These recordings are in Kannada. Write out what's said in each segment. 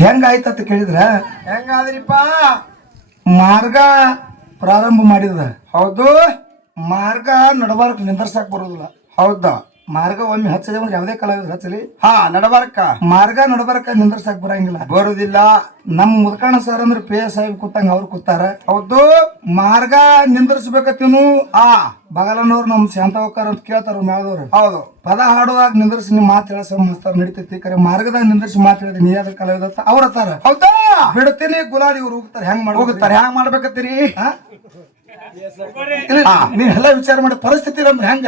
ಹೆಂಗಾಯ್ತಂತ ಕೇಳಿದ್ರ ಹೆಂಗಾದ್ರಿಪ್ಪ? ಮಾರ್ಗ ಪ್ರಾರಂಭ ಮಾಡಿದ. ಹೌದು. ಮಾರ್ಗ ನಡಬಾರಕ್ ನಿಂದರ್ಸಕ್ ಬರೋದಿಲ್ಲ. ಹೌದಾ? ಮಾರ್ಗ ಒಮ್ಮೆ ಹಚ್ಚದೆ ಅಂದ್ರೆ ಯಾವುದೇ ಕಲಾವಿದ್ರು ಹಚ್ಚಲಿ, ಹಾ ನಡಬಾರಕ ಮಾರ್ಗ ನಡಬಾರಕ ನಿಂದರ್ಸಕ್ ಬರಂಗಿಲ್ಲ. ಬರುದಿಲ್ಲ. ನಮ್ ಮುದ್ಕಣ್ಣ ಸರ್ ಅಂದ್ರೆ ಪೇ ಸಾಹೇಬ್ ಕೂತಂಗ ಅವ್ರು ಕೂತಾರ. ಹೌದು. ಮಾರ್ಗ ನಿಂದರ್ಸ್ಬೇಕತ್ತೀನು. ಆ ಬಗಲನವ್ರು ನಮ್ ಶಾಂತವಕಾರ ಅಂತ ಕೇಳ್ತಾರ ಮ್ಯಾಲದವ್ರು. ಹೌದು. ಪದ ಹಾಡೋದಾಗ ನಿಂದರ್ಸಿ ನಿಮ್ ಮಾತು ಹೇಳ ಮಸ್ತಾರ ನಡಿತೈತಿ. ಕರೆ ಮಾರ್ಗದಾಗ ನಿಂದರ್ಸಿ ಮಾತು ಹೇಳಿದ್ರೆ ನೀ ಯಾವ್ದು ಕಲಾವಿದ ಅವ್ರ ಹತ್ತಾರ. ಹೌದಾ? ಬಿಡ್ತೀನಿ ಗುಲಾಲಿ ಇವ್ರು ಹೋಗ್ತಾರೆ. ಹೆಂಗ್ ಹೋಗುತ್ತಾರೆ. ಹ್ಯಾಂಗ ಮಾಡ್ಬೇಕತ್ತೀರಿ? ನೀವೆಲ್ಲ ವಿಚಾರ ಮಾಡಿ ಪರಿಸ್ಥಿತಿ ನಮ್ದು ಹೆಂಗ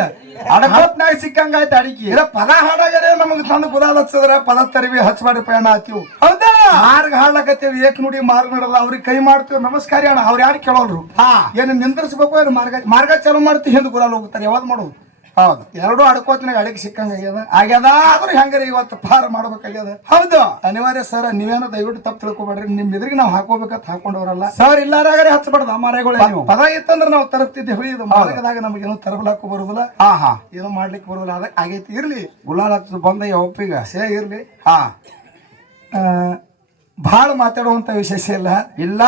ಅಡಕೋತ್ನಾಗ ಸಿಕ್ಕಂಗಾಯ್ತು ಅಡಿಕೆ. ಇಲ್ಲ ಪದ ಹಾಡಾಗ್ಯಾರ ನಮಗ್ ತಂದು ಗುಲಾಲ್ ಹಚ್ಚದ್ರ ಪದ ತರಿವಿ ಹಚ್ಚಬಾಡಿ ಪ್ರಯಾಣ ಆತೀವಿ. ಹೌದಾ? ಮಾರ್ಗ ಹಾಡ್ಲಕತ್ತೀವಿ, ಏಕ್ ನುಡಿ ಮಾರ್ಗ ನಡಲ್ಲ. ಅವ್ರಿಗೆ ಕೈ ಮಾಡ್ತೀವಿ ನಮಸ್ಕಾರ ಅಣ್ಣ. ಅವ್ರು ಯಾರು ಕೇಳೋಲ್ರು. ಏನು ನಿಂದ್ರಿಸ್ಬೇಕು ಏನು ಮಾರ್ಗ ಚಾಲು ಮಾಡ್ತೀವಿ ಹಿಂದ್ ಗುಲಾಲ್ ಹೋಗ್ತಾರೆ. ಯಾವ್ದು ಮಾಡೋದು? ಹೌದು. ಎರಡೂ ಅಡ್ಕೋತಿನಾಗ ಅಡಿಗೆ ಸಿಕ್ಕಂಗ ಆಗ್ಯದ. ಆದ್ರೆ ಹೆಂಗಾರ ಇವತ್ತು ಪಾರ ಮಾಡ್ಬೇಕಾಗ್ಯದ. ಹೌದು. ಅನಿವಾರ್ಯ ಸರ್. ನೀವೇನೋ ದಯವಿಟ್ಟು ತಪ್ಪು ತಿಳ್ಕೊಬೇಡ್ರಿ. ನಿಮ್ ಎದುರಿಗೆ ನಾವು ಹಾಕೋಬೇಕಂತ ಹಾಕೊಂಡವ್ರಲ್ಲ ಸರ್. ಇಲ್ಲಾರಾಗರೆ ಹಚ್ಚಬಾರ್ದು ಮರಗಳು. ಪದ ಇತ್ತಂದ್ರೆ ನಾವು ತರಪ್ತಿದ್ದೇವೆ. ಇದು ಮಾರ್ಗದಾಗ ನಮಗೇನು ತರಬಲಾಕು ಬರುದಿಲ್ಲ. ಏನೋ ಮಾಡ್ಲಿಕ್ಕೆ ಬರುದಿಲ್ಲ. ಅದ ಆಗೈತಿ. ಇರ್ಲಿ ಗುಲಾಲ್ ಹಚ್ಚ ಬಂದ ಒಪ್ಪಿಗ ಸೇ ಇರ್ಲಿ. ಬಹಳ ಮಾತಾಡುವಂತ ವಿಶೇಷ ಇಲ್ಲ. ಇಲ್ಲ.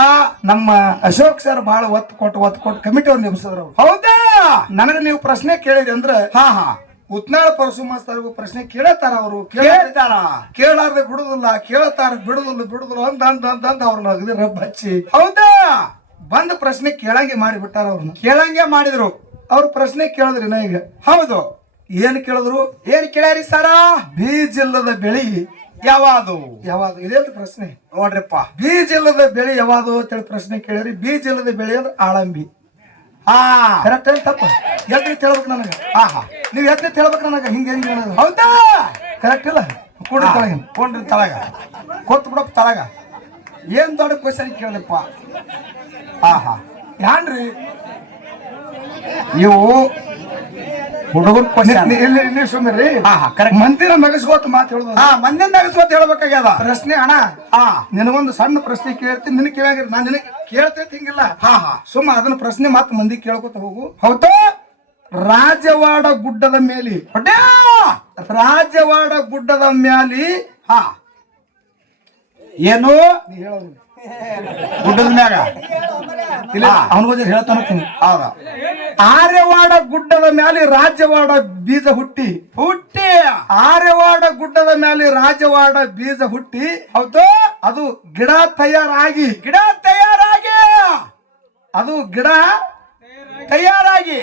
ನಮ್ಮ ಅಶೋಕ್ ಸರ್ ಬಹಳ ಒತ್ತು ಕೊಟ್ಟು ಕಮಿಟಿ ಅವ್ರು ನೇಮಿಸಿದ್ರು. ಹೌದಾ? ನನಗೆ ನೀವು ಪ್ರಶ್ನೆ ಕೇಳಿದ್ರಿ ಅಂದ್ರೆ ಉತ್ನಾಳ ಪರಶುಮಾಸ್ತರ್ಗೂ ಪ್ರಶ್ನೆ ಕೇಳತಾರ. ಅವರು ಕೇಳಾರ್ದೆ ಬಿಡುದಿಲ್ಲ, ಕೇಳತಾರ ಬಿಡುದಿಲ್ಲ ಅಂದ ಅವ್ರನ್ನ ಅಗದಿ ರಬ್ಬ ಹಚ್ಚಿ. ಹೌದಾ? ಬಂದ ಪ್ರಶ್ನೆ ಕೇಳಂಗೆ ಮಾಡಿಬಿಟ್ಟಾರ. ಅವ್ರನ್ನ ಕೇಳಂಗೆ ಮಾಡಿದ್ರು. ಅವ್ರ ಪ್ರಶ್ನೆ ಕೇಳಿದ್ರಿ ನಾ ಈಗ. ಹೌದು. ಏನ್ ಕೇಳಿದ್ರು? ಏನ್ ಕೇಳ್ಯಾರಿ ಸರ? ಬೀಜಿಲ್ಲದ ಬೆಳಿ ಯಾವಾದು ಇದೇ ಪ್ರಶ್ನೆ ನೋಡ್ರಿಪ್ಪ. ಬೀಜ ಇಲ್ಲದ ಬೆಳೆ ಯಾವುದು ಅಂತೇಳಿ ಪ್ರಶ್ನೆ ಕೇಳಿರಿ. ಬೀಜ ಇಲ್ಲದ ಬೆಳೆ ಅಂದ್ರೆ ಆಳಂಬಿ. ಕರೆಕ್ಟ್ ಏನ್ ತಪ್ಪ? ಎದ್ದು ಹೇಳ್ಬೇಕು ನನಗ. ನೀವ್ ಎದ್ದು ಹೇಳ್ಬೇಕು ನನಗ. ಹಿಂಗೆ ಹೌದಾ? ಕರೆಕ್ಟ್ ಇಲ್ಲ? ಕೂಡ್ರಿ ತಳಗ. ಕೊಂಡ್ರಿ ತಳಗ ಕೊತ್ ಬಿಡಪ್ಪ ತಳಗ. ಏನ್ ದೊಡ್ಡ ಕ್ವಶನ್ ಕೇಳಪ್ಪ. ಯಾನ್ರಿ ಇವು ಹುಡುಗರು ಕ್ವಶನ್ ಇಲ್ಲಿ ಸುಮ್ಮರಿ. ಮಂದಿರ ನಗಸ್ಕೋತ ಮಾತು ಹೇಳುದು. ಮಂದಿರ ನಗಸ್ಕೋತ ಹೇಳ್ಬೇಕಾಗ್ಯದ. ಪ್ರಶ್ನೆ ಅಣ್ಣ ನಿನಗೊಂದು ಸಣ್ಣ ಪ್ರಶ್ನೆ ಕೇಳ್ತೀನಿ. ನಿನಗೆ ಕೇಳಾಗಿರ ನಾನು ನಿನಗೆ ಕೇಳ್ತೈತಿ ಹಿಂಗಿಲ್ಲ. ಸುಮ್ಮ ಅದನ್ನ ಪ್ರಶ್ನೆ ಮಾತು ಮಂದಿ ಕೇಳ್ಕೊತ ಹೋಗು. ಹೌದಾ? ರಾಜವಾಡ ಗುಡ್ಡದ ಮೇಲೆ ರಾಜವಾಡ ಗುಡ್ಡದ ಮ್ಯಾಲಿ ಏನು ಹೇಳೋದು ಗುಡ್ಡದ ಮ್ಯಾಗ ಇಲ್ಲ ಅವನ ಬಗ್ಗೆ ಹೇಳ್ತಾನ. ಹೌದಾ? ಆರ್ಯವಾಡ ಗುಡ್ಡದ ಮ್ಯಾಲೆ ರಾಜವಾಡ ಬೀಜ ಹುಟ್ಟಿ ಆರ್ಯವಾಡ ಗುಡ್ಡದ ಮ್ಯಾಲೆ ರಾಜವಾಡ ಬೀಜ ಹುಟ್ಟಿ. ಹೌದು. ಅದು ಗಿಡ ತಯಾರಾಗಿ ಅದು ಗಿಡ ತಯಾರಾಗಿ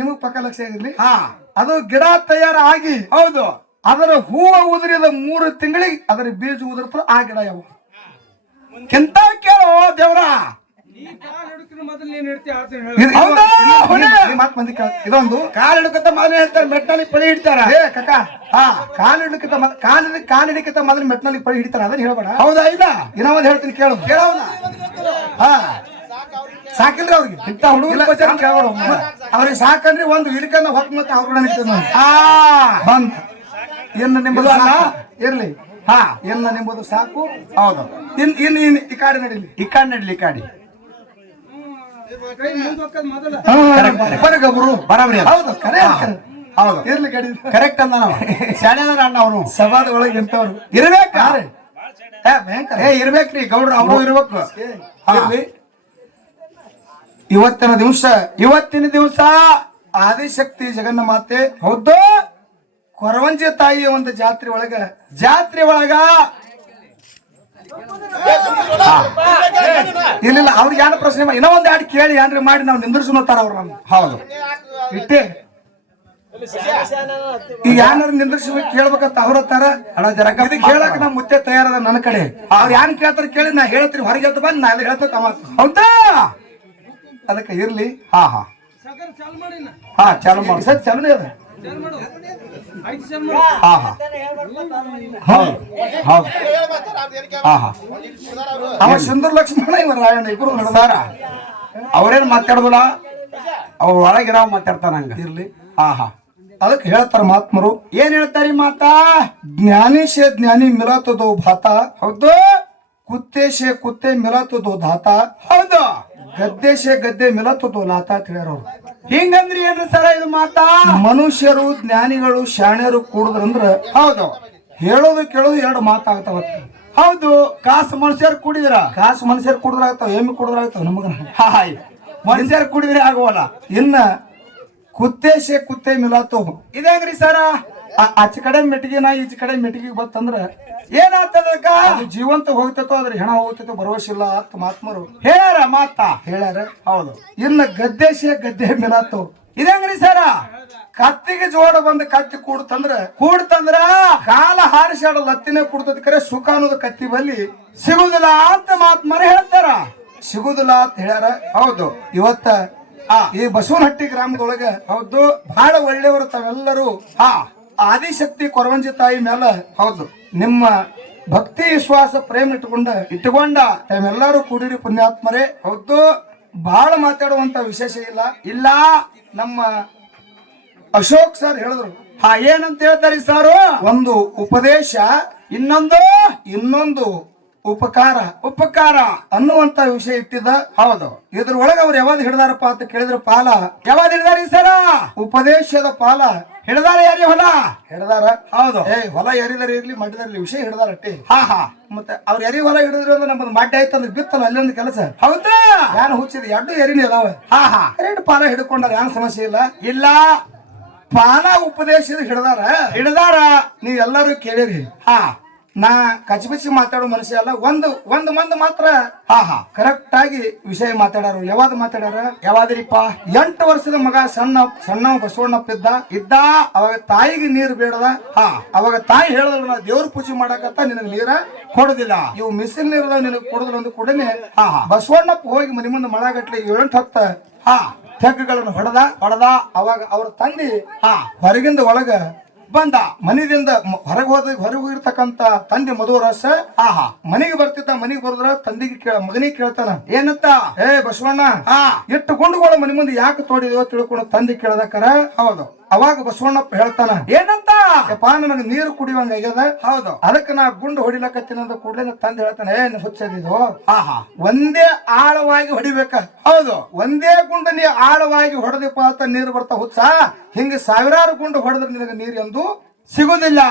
ನಿಮಗ್ ಪಕ್ಕ ಲಕ್ಷ ಆಗಿರ್ಲಿ. ಅದು ಗಿಡ ತಯಾರಾಗಿ. ಹೌದು. ಅದರ ಹೂವ ಉದುರಿದ 3 ತಿಂಗಳಿಗೆ ಅದರ ಬೀಜ ಉದುರ್ತದ. ಆ ಗಿಡ ಯಾವ ಎಂತ ಕೇಳೋ ದೇವ್ರ. ಇದೊಂದು ಕಾಲ್ ಹಿಡ್ಕತ್ತ ಮೊದಲು ಹೇಳ್ತಾರೆ ಮೆಟ್ನಲ್ಲಿ ಪಳಿ ಹಿಡ್ತಾರ. ಕಾಲ್ ಹಿಡಿಕತ್ತ ಮೊದಲು ಮೆಟ್ನಲ್ಲಿ ಪಳಿ ಹಿಡಿತಾರ. ಅದನ್ನ ಹೇಳ್ಬೇಡ. ಹೌದಾ? ಇಲ್ಲ ಇನ್ನೊಂದು ಹೇಳ್ತೀನಿ ಕೇಳು. ಕೇಳೋಣ. ಸಾಕಿಲ್ರಿ ಅವ್ರಿಗೆ ಇಂತ ಹುಡುಗರು ಅವ್ರಿಗೆ ಸಾಕಂದ್ರಿ ಒಂದು ಇಲ್ಕಂದ ಹೊತ್ತ ಅವ್ರ ಬಂದ್ ಎನ್ನ ನಿಂಬುದು ಇರ್ಲಿ. ಎನ್ನ ನಿಂಬುದು ಸಾಕು. ಹೌದು. ಇನ್ ಈ ಕಾಡಿ ನಡೀಲಿ. ಈ ಕಾಡಿ ನಡೀಲಿ. ಈ ಕಾಡಿ ಬರಗಬ್ರು ಬರಾಬರಿ. ಹೌದು. ಹೌದು. ಇರ್ಲಿ ಕಡಿ ಕರೆಕ್ಟ್ ಅಂದ. ನಾವು ಶಾಣ್ಯದ ಅಣ್ಣ ಅವನು. ಸಭಾದ ಒಳಗೆ ಎಂತವ್ರು ಇರ್ಬೇಕ್ರಿ. ಭಯಂಕರ ಇರ್ಬೇಕ್ರಿ ಗೌಡ್ರು. ಅವರು ಇರ್ಬೇಕು. ಇವತ್ತಿನ ದಿವಸ ಆದಿಶಕ್ತಿ ಜಗನ್ನ ಮಾತೆ. ಹೌದು. ಕೊರವಂಜಿ ತಾಯಿಯ ಒಂದು ಜಾತ್ರೆ ಒಳಗ ಇಲ್ಲ ಅವ್ರಿಗೆ ಯಾರು ಪ್ರಶ್ನೆ ಇನ್ನೂ ಒಂದ್ ಎರಡು ಕೇಳಿ ಏನ್ರಿ ಮಾಡಿ ನಾವು ನಿಂದ್ರಿಸ್ತಾರ ಅವ್ರು. ನಮ್ಗೆ ಹೌದು ಇಟ್ಟೆ ಈಗ ಯಾರು ನಿಂದ್ರಿಸಿ ಕೇಳ್ಬೇಕಂತ ಅವ್ರ ತರ ಕೇಳಕ್ ನಮ್ ಮುತ್ತೆ ತಯಾರದ ನನ್ನ ಕಡೆ. ಅವ್ರು ಯಾರು ಕೇಳ್ತಾರ ಕೇಳಿ ನಾ ಹೇಳ್ತೀರಿ. ಹೊರಗೆ ಎದ್ದು ಬಂದು ನಾ ಅಲ್ಲಿ ಹೇಳ್ತ. ಹೌದಾ? ಅದಕ್ಕೆ ಇರ್ಲಿ. ಚಾಲು ಮಾಡಿ ಸರ್. ಚಲನೇ ಅದ. ಅವ ಸುಂದರ ಲಕ್ಷ್ಮಣ ಇವ ರಾಯಣ್ಣ ಇಬ್ರು ಸರ ಅವ್ರೇನ್ ಮಾತಾಡುದಿಲ್ಲ. ಅವ್ರ ಒಳಗಿರೋ ಮಾತಾಡ್ತಾನ. ಹಂಗ ಇರ್ಲಿ. ಅದಕ್ಕೆ ಹೇಳ್ತಾರ ಮಹಾತ್ಮರು. ಏನ್ ಹೇಳ್ತಾರಿ ಮಾತಾ? ಜ್ಞಾನಿಶೆ ಜ್ಞಾನಿ ಮಿಲಾತದೋ ಭಾತ. ಹೌದು. ಕುತ್ತೇಶೆ ಕುತ್ತೆ ಮಿಲಾತದೋ ಧಾತ. ಹೌದು. ಗದ್ದೇಶೆ ಗದ್ದೆ ಮಿಲಾತದೋ ಲಾತ ಅಂತ ಹೇಳ್ಯಾರ. ಹಿಂಗಂದ್ರಿ ಏನ್ರಿ ಸರ ಇದು ಮಾತಾ? ಮನುಷ್ಯರು ಜ್ಞಾನಿಗಳು ಶಾಣ್ಯರು ಕೂಡುದ್ರಂದ್ರ ಹೌದು ಹೇಳೋದು ಕೇಳೋದು ಎರಡು ಮಾತಾಗ್ತಾವ. ಹೌದು, ಕಾಸು ಮನುಷ್ಯರು ಕುಡಿದ್ರ ಕಾಸು ಮನುಷ್ಯರು ಕುಡಿದ್ರಾಗ್ತಾವ, ಎಮ್ಮಿ ಕುಡಿದ್ರಾಗ್ತಾವ ನಮಗ. ಹಾಯ್ ಮನುಷ್ಯರು ಕುಡಿದ್ರೆ ಆಗುವಲ್ಲ. ಇನ್ನ ಕುತ್ತೇಶೆ ಕುತ್ತೆ ಮಿಲಾತು. ಇದೇಂಗ್ರಿ ಸರ? ಆಚೆ ಕಡೆ ಮೆಟ್ಟಿಗೆ ನಾ ಈಚೆ ಕಡೆ ಮೆಟ್ಟಿಗೆ ಬತ್ತಂದ್ರ ಏನಾಗ್ತದಕ್ಕ? ಅದು ಜೀವಂತ ಹೋಗ್ತೈತೋ ಅದ್ರ ಹೆಣ ಹೋಗ್ತೈತೋ ಭರವಸೆ ಇಲ್ಲ ಅಂತ ಮಹಾತ್ಮರು ಹೇಳ್ಯಾರ ಮಾತಾ. ಹೇಳ್ಯಾರ. ಹೌದು. ಇನ್ನ ಗದ್ದೇಶೆ ಗದ್ದೆ ಮಿಲಾತು. ಇದೇಂಗ್ರಿ ಸರ? ಕತ್ತಿಗೆ ಜೋಡ ಬಂದ ಕತ್ತಿ ಕೂಡ್ತಂದ್ರ ಕಾಲ ಹಾರಿಸಾಡ ಲತ್ತಿನೇ ಕೂಡ್ತದ. ಕರೆ ಸುಖ ಅನ್ನೋದು ಕತ್ತಿ ಬಲ್ಲಿ ಸಿಗುದಿಲ್ಲ ಅಂತ ಮಾತ್ಮರ ಹೇಳ್ತಾರ. ಸಿಗುದಿಲ್ಲ ಅಂತ ಹೇಳ್ಯಾರ. ಹೌದು. ಇವತ್ತ ಈ ಬಸವನಹಟ್ಟಿ ಗ್ರಾಮದೊಳಗ ಹೌದು, ಬಹಳ ಒಳ್ಳೆಯವರು ತಾವೆಲ್ಲರೂ ಆದಿಶಕ್ತಿ ಕೊರವಂಜಿ ತಾಯಿ ಮೇಲೆ ಹೌದು ನಿಮ್ಮ ಭಕ್ತಿ ವಿಶ್ವಾಸ ಪ್ರೇಮ ಇಟ್ಟುಕೊಂಡ ತಾವೆಲ್ಲರೂ ಕೂಡಿರಿ ಪುಣ್ಯಾತ್ಮರೇ. ಹೌದು. ಬಹಳ ಮಾತಾಡುವಂತ ವಿಶೇಷ ಇಲ್ಲ. ಇಲ್ಲ, ನಮ್ಮ ಅಶೋಕ್ ಸರ್ ಹೇಳಿದ್ರು. ಏನಂತ ಹೇಳ್ತಾರಿ ಸರ್? ಒಂದು ಉಪದೇಶ, ಇನ್ನೊಂದು ಉಪಕಾರ ಅನ್ನುವಂತ ವಿಷಯ ಇಟ್ಟಿದ್ದ. ಹೌದು. ಇದ್ರೊಳಗ ಅವ್ರು ಯಾವಾಗ ಹಿಡ್ದಾರಪ್ಪ ಅಂತ ಕೇಳಿದ್ರು, ಪಾಲ ಯಾವಾಗ ಹಿಡ್ದಾರಿ ಸರ? ಉಪದೇಶದ ಪಾಲ ಹಿಡ್ದಾರ. ಯಾರಿ ಹೊಲ ಹಿಡ್ದಾರ? ಹೌದು. ಹೊಲ ಯಾರಿದಾರ ಇರ್ಲಿ, ಮಡ್ಯದಲ್ಲಿ ವಿಷಯ ಹಿಡ್ದಾರ ಅಟ್ಟಿ. ಹಾ. ಮತ್ತೆ ಅವ್ರು ಎರಿ ಹೊಲ ಹಿಡಿದ್ರು ಅಂದ್ರೆ ನಮ್ಮದು ಮಡ್ಯ ಆಯ್ತಂದ್ರೆ ಬಿತ್ತಲ್ಲ ಅಲ್ಲೊಂದು ಕೆಲಸ. ಹೌದಾ? ಯಾನ್ ಹುಚ್ಚಿದ ಎರಡು ಎರಿನಿ ಅದಾವ. ಹಾ. ಎರಡು ಪಾಲ ಹಿಡ್ಕೊಂಡಾರ, ಯಾನ್ ಸಮಸ್ಯೆ ಇಲ್ಲ. ಇಲ್ಲ, ಪಾಲ ಉಪದೇಶದ ಹಿಡ್ದಾರ. ನೀವೆಲ್ಲರೂ ಕೇಳಿರಿ. ಹಾ. ನಾ ಕಚ್ಬಿಚ್ಚಿ ಮಾತಾಡೋ ಮನುಷ್ಯ ಅಲ್ಲ. ಒಂದು ಮಂದಿ ಮಾತ್ರ ಹಾ ಕರೆಕ್ಟ್ ಆಗಿ ವಿಷಯ ಮಾತಾಡಾರು. ಯಾವಾದ್ರಿಪ್ಪ? 8 ವರ್ಷದ ಮಗ ಸಣ್ಣ ಬಸವಣ್ಣಪ್ಪ ಇದ್ದ. ಅವಾಗ ತಾಯಿಗೆ ನೀರು ಬೇಡದ. ಅವಾಗ ತಾಯಿ ಹೇಳಿದ್ರು, ನಾ ದೇವ್ರ ಪೂಜೆ ಮಾಡಕತ್ತ ನಿನಗೆ ನೀರ ಕೊಡುದಿಲ್ಲ, ಇವು ಮಿಸಿಲ್ ನೀರದ ನಿನಗೆ ಕೊಡುದಿಲ್ಲ ಅಂದ ಕೂಡನೆ ಬಸವಣ್ಣಪ್ಪ ಹೋಗಿ ಮನೆ ಮುಂದೆ ಮಳಗಟ್ಲಿ 7-10 ತೆಗ್ಗುಗಳನ್ನು ಹೊಡೆದ. ಅವಾಗ ಅವ್ರ ತಂದೆ ಹೊರಗಿಂದ ಒಳಗ ಬಂದ. ಮನೆಯಿಂದ ಹೊರಗೆ ಹೋಗಿರ್ತಕ್ಕಂತ ತಂದೆ ಮಧುರಸ ಮನೆಗೆ ಬರ್ತಿದ್ದ. ಮನೆಗೆ ಬರೋದ್ರ ತಂದಿಗೆ ಮಗನಿಗೆ ಕೇಳ್ತಾನ, ಏನಂತ? ಬಸವಣ್ಣ, ಎಷ್ಟು ಗುಂಡುಗಳು ಮನೆ ಮುಂದೆ ಯಾಕೆ ತೋಡಿದೋ ತಿಳ್ಕೊಂಡು ತಂದೆ ಕೇಳದಕ್ಕರ. ಹೌದು. ಅವಾಗ ಬಸವಣ್ಣಪ್ಪ ಹೇಳ್ತಾನ, ಏನಂತ? ಯಪ್ಪ, ನನಗೆ ನೀರು ಕುಡಿಯುವಂಗ ಆಗ್ಯದ. ಹೌದು. ಅದಕ್ಕೆ ನಾ ಗುಂಡು ಹೊಡಿಲಕತ್ತೀನಿ ಅಂತ ಕೂಡಲೇ ತಂದೆ ಹೇಳ್ತಾನೆ, ಹುಚ್ಚದಿದು, ಒಂದೇ ಆಳವಾಗಿ ಹೊಡಿಬೇಕ. ಹೌದು. ಒಂದೇ ಗುಂಡು ನೀ ಆಳವಾಗಿ ಹೊಡೆದಪ್ಪ ಅಂತ ನೀರು ಬರ್ತಾ ಹುಚ್ಚ. ಹಿಂಗ 1000 ಗುಂಡು ಹೊಡೆದ್ರೆ ನಿನಗೆ ನೀರು ಎಂದು ಸಿಗುದಿಲ್ಲ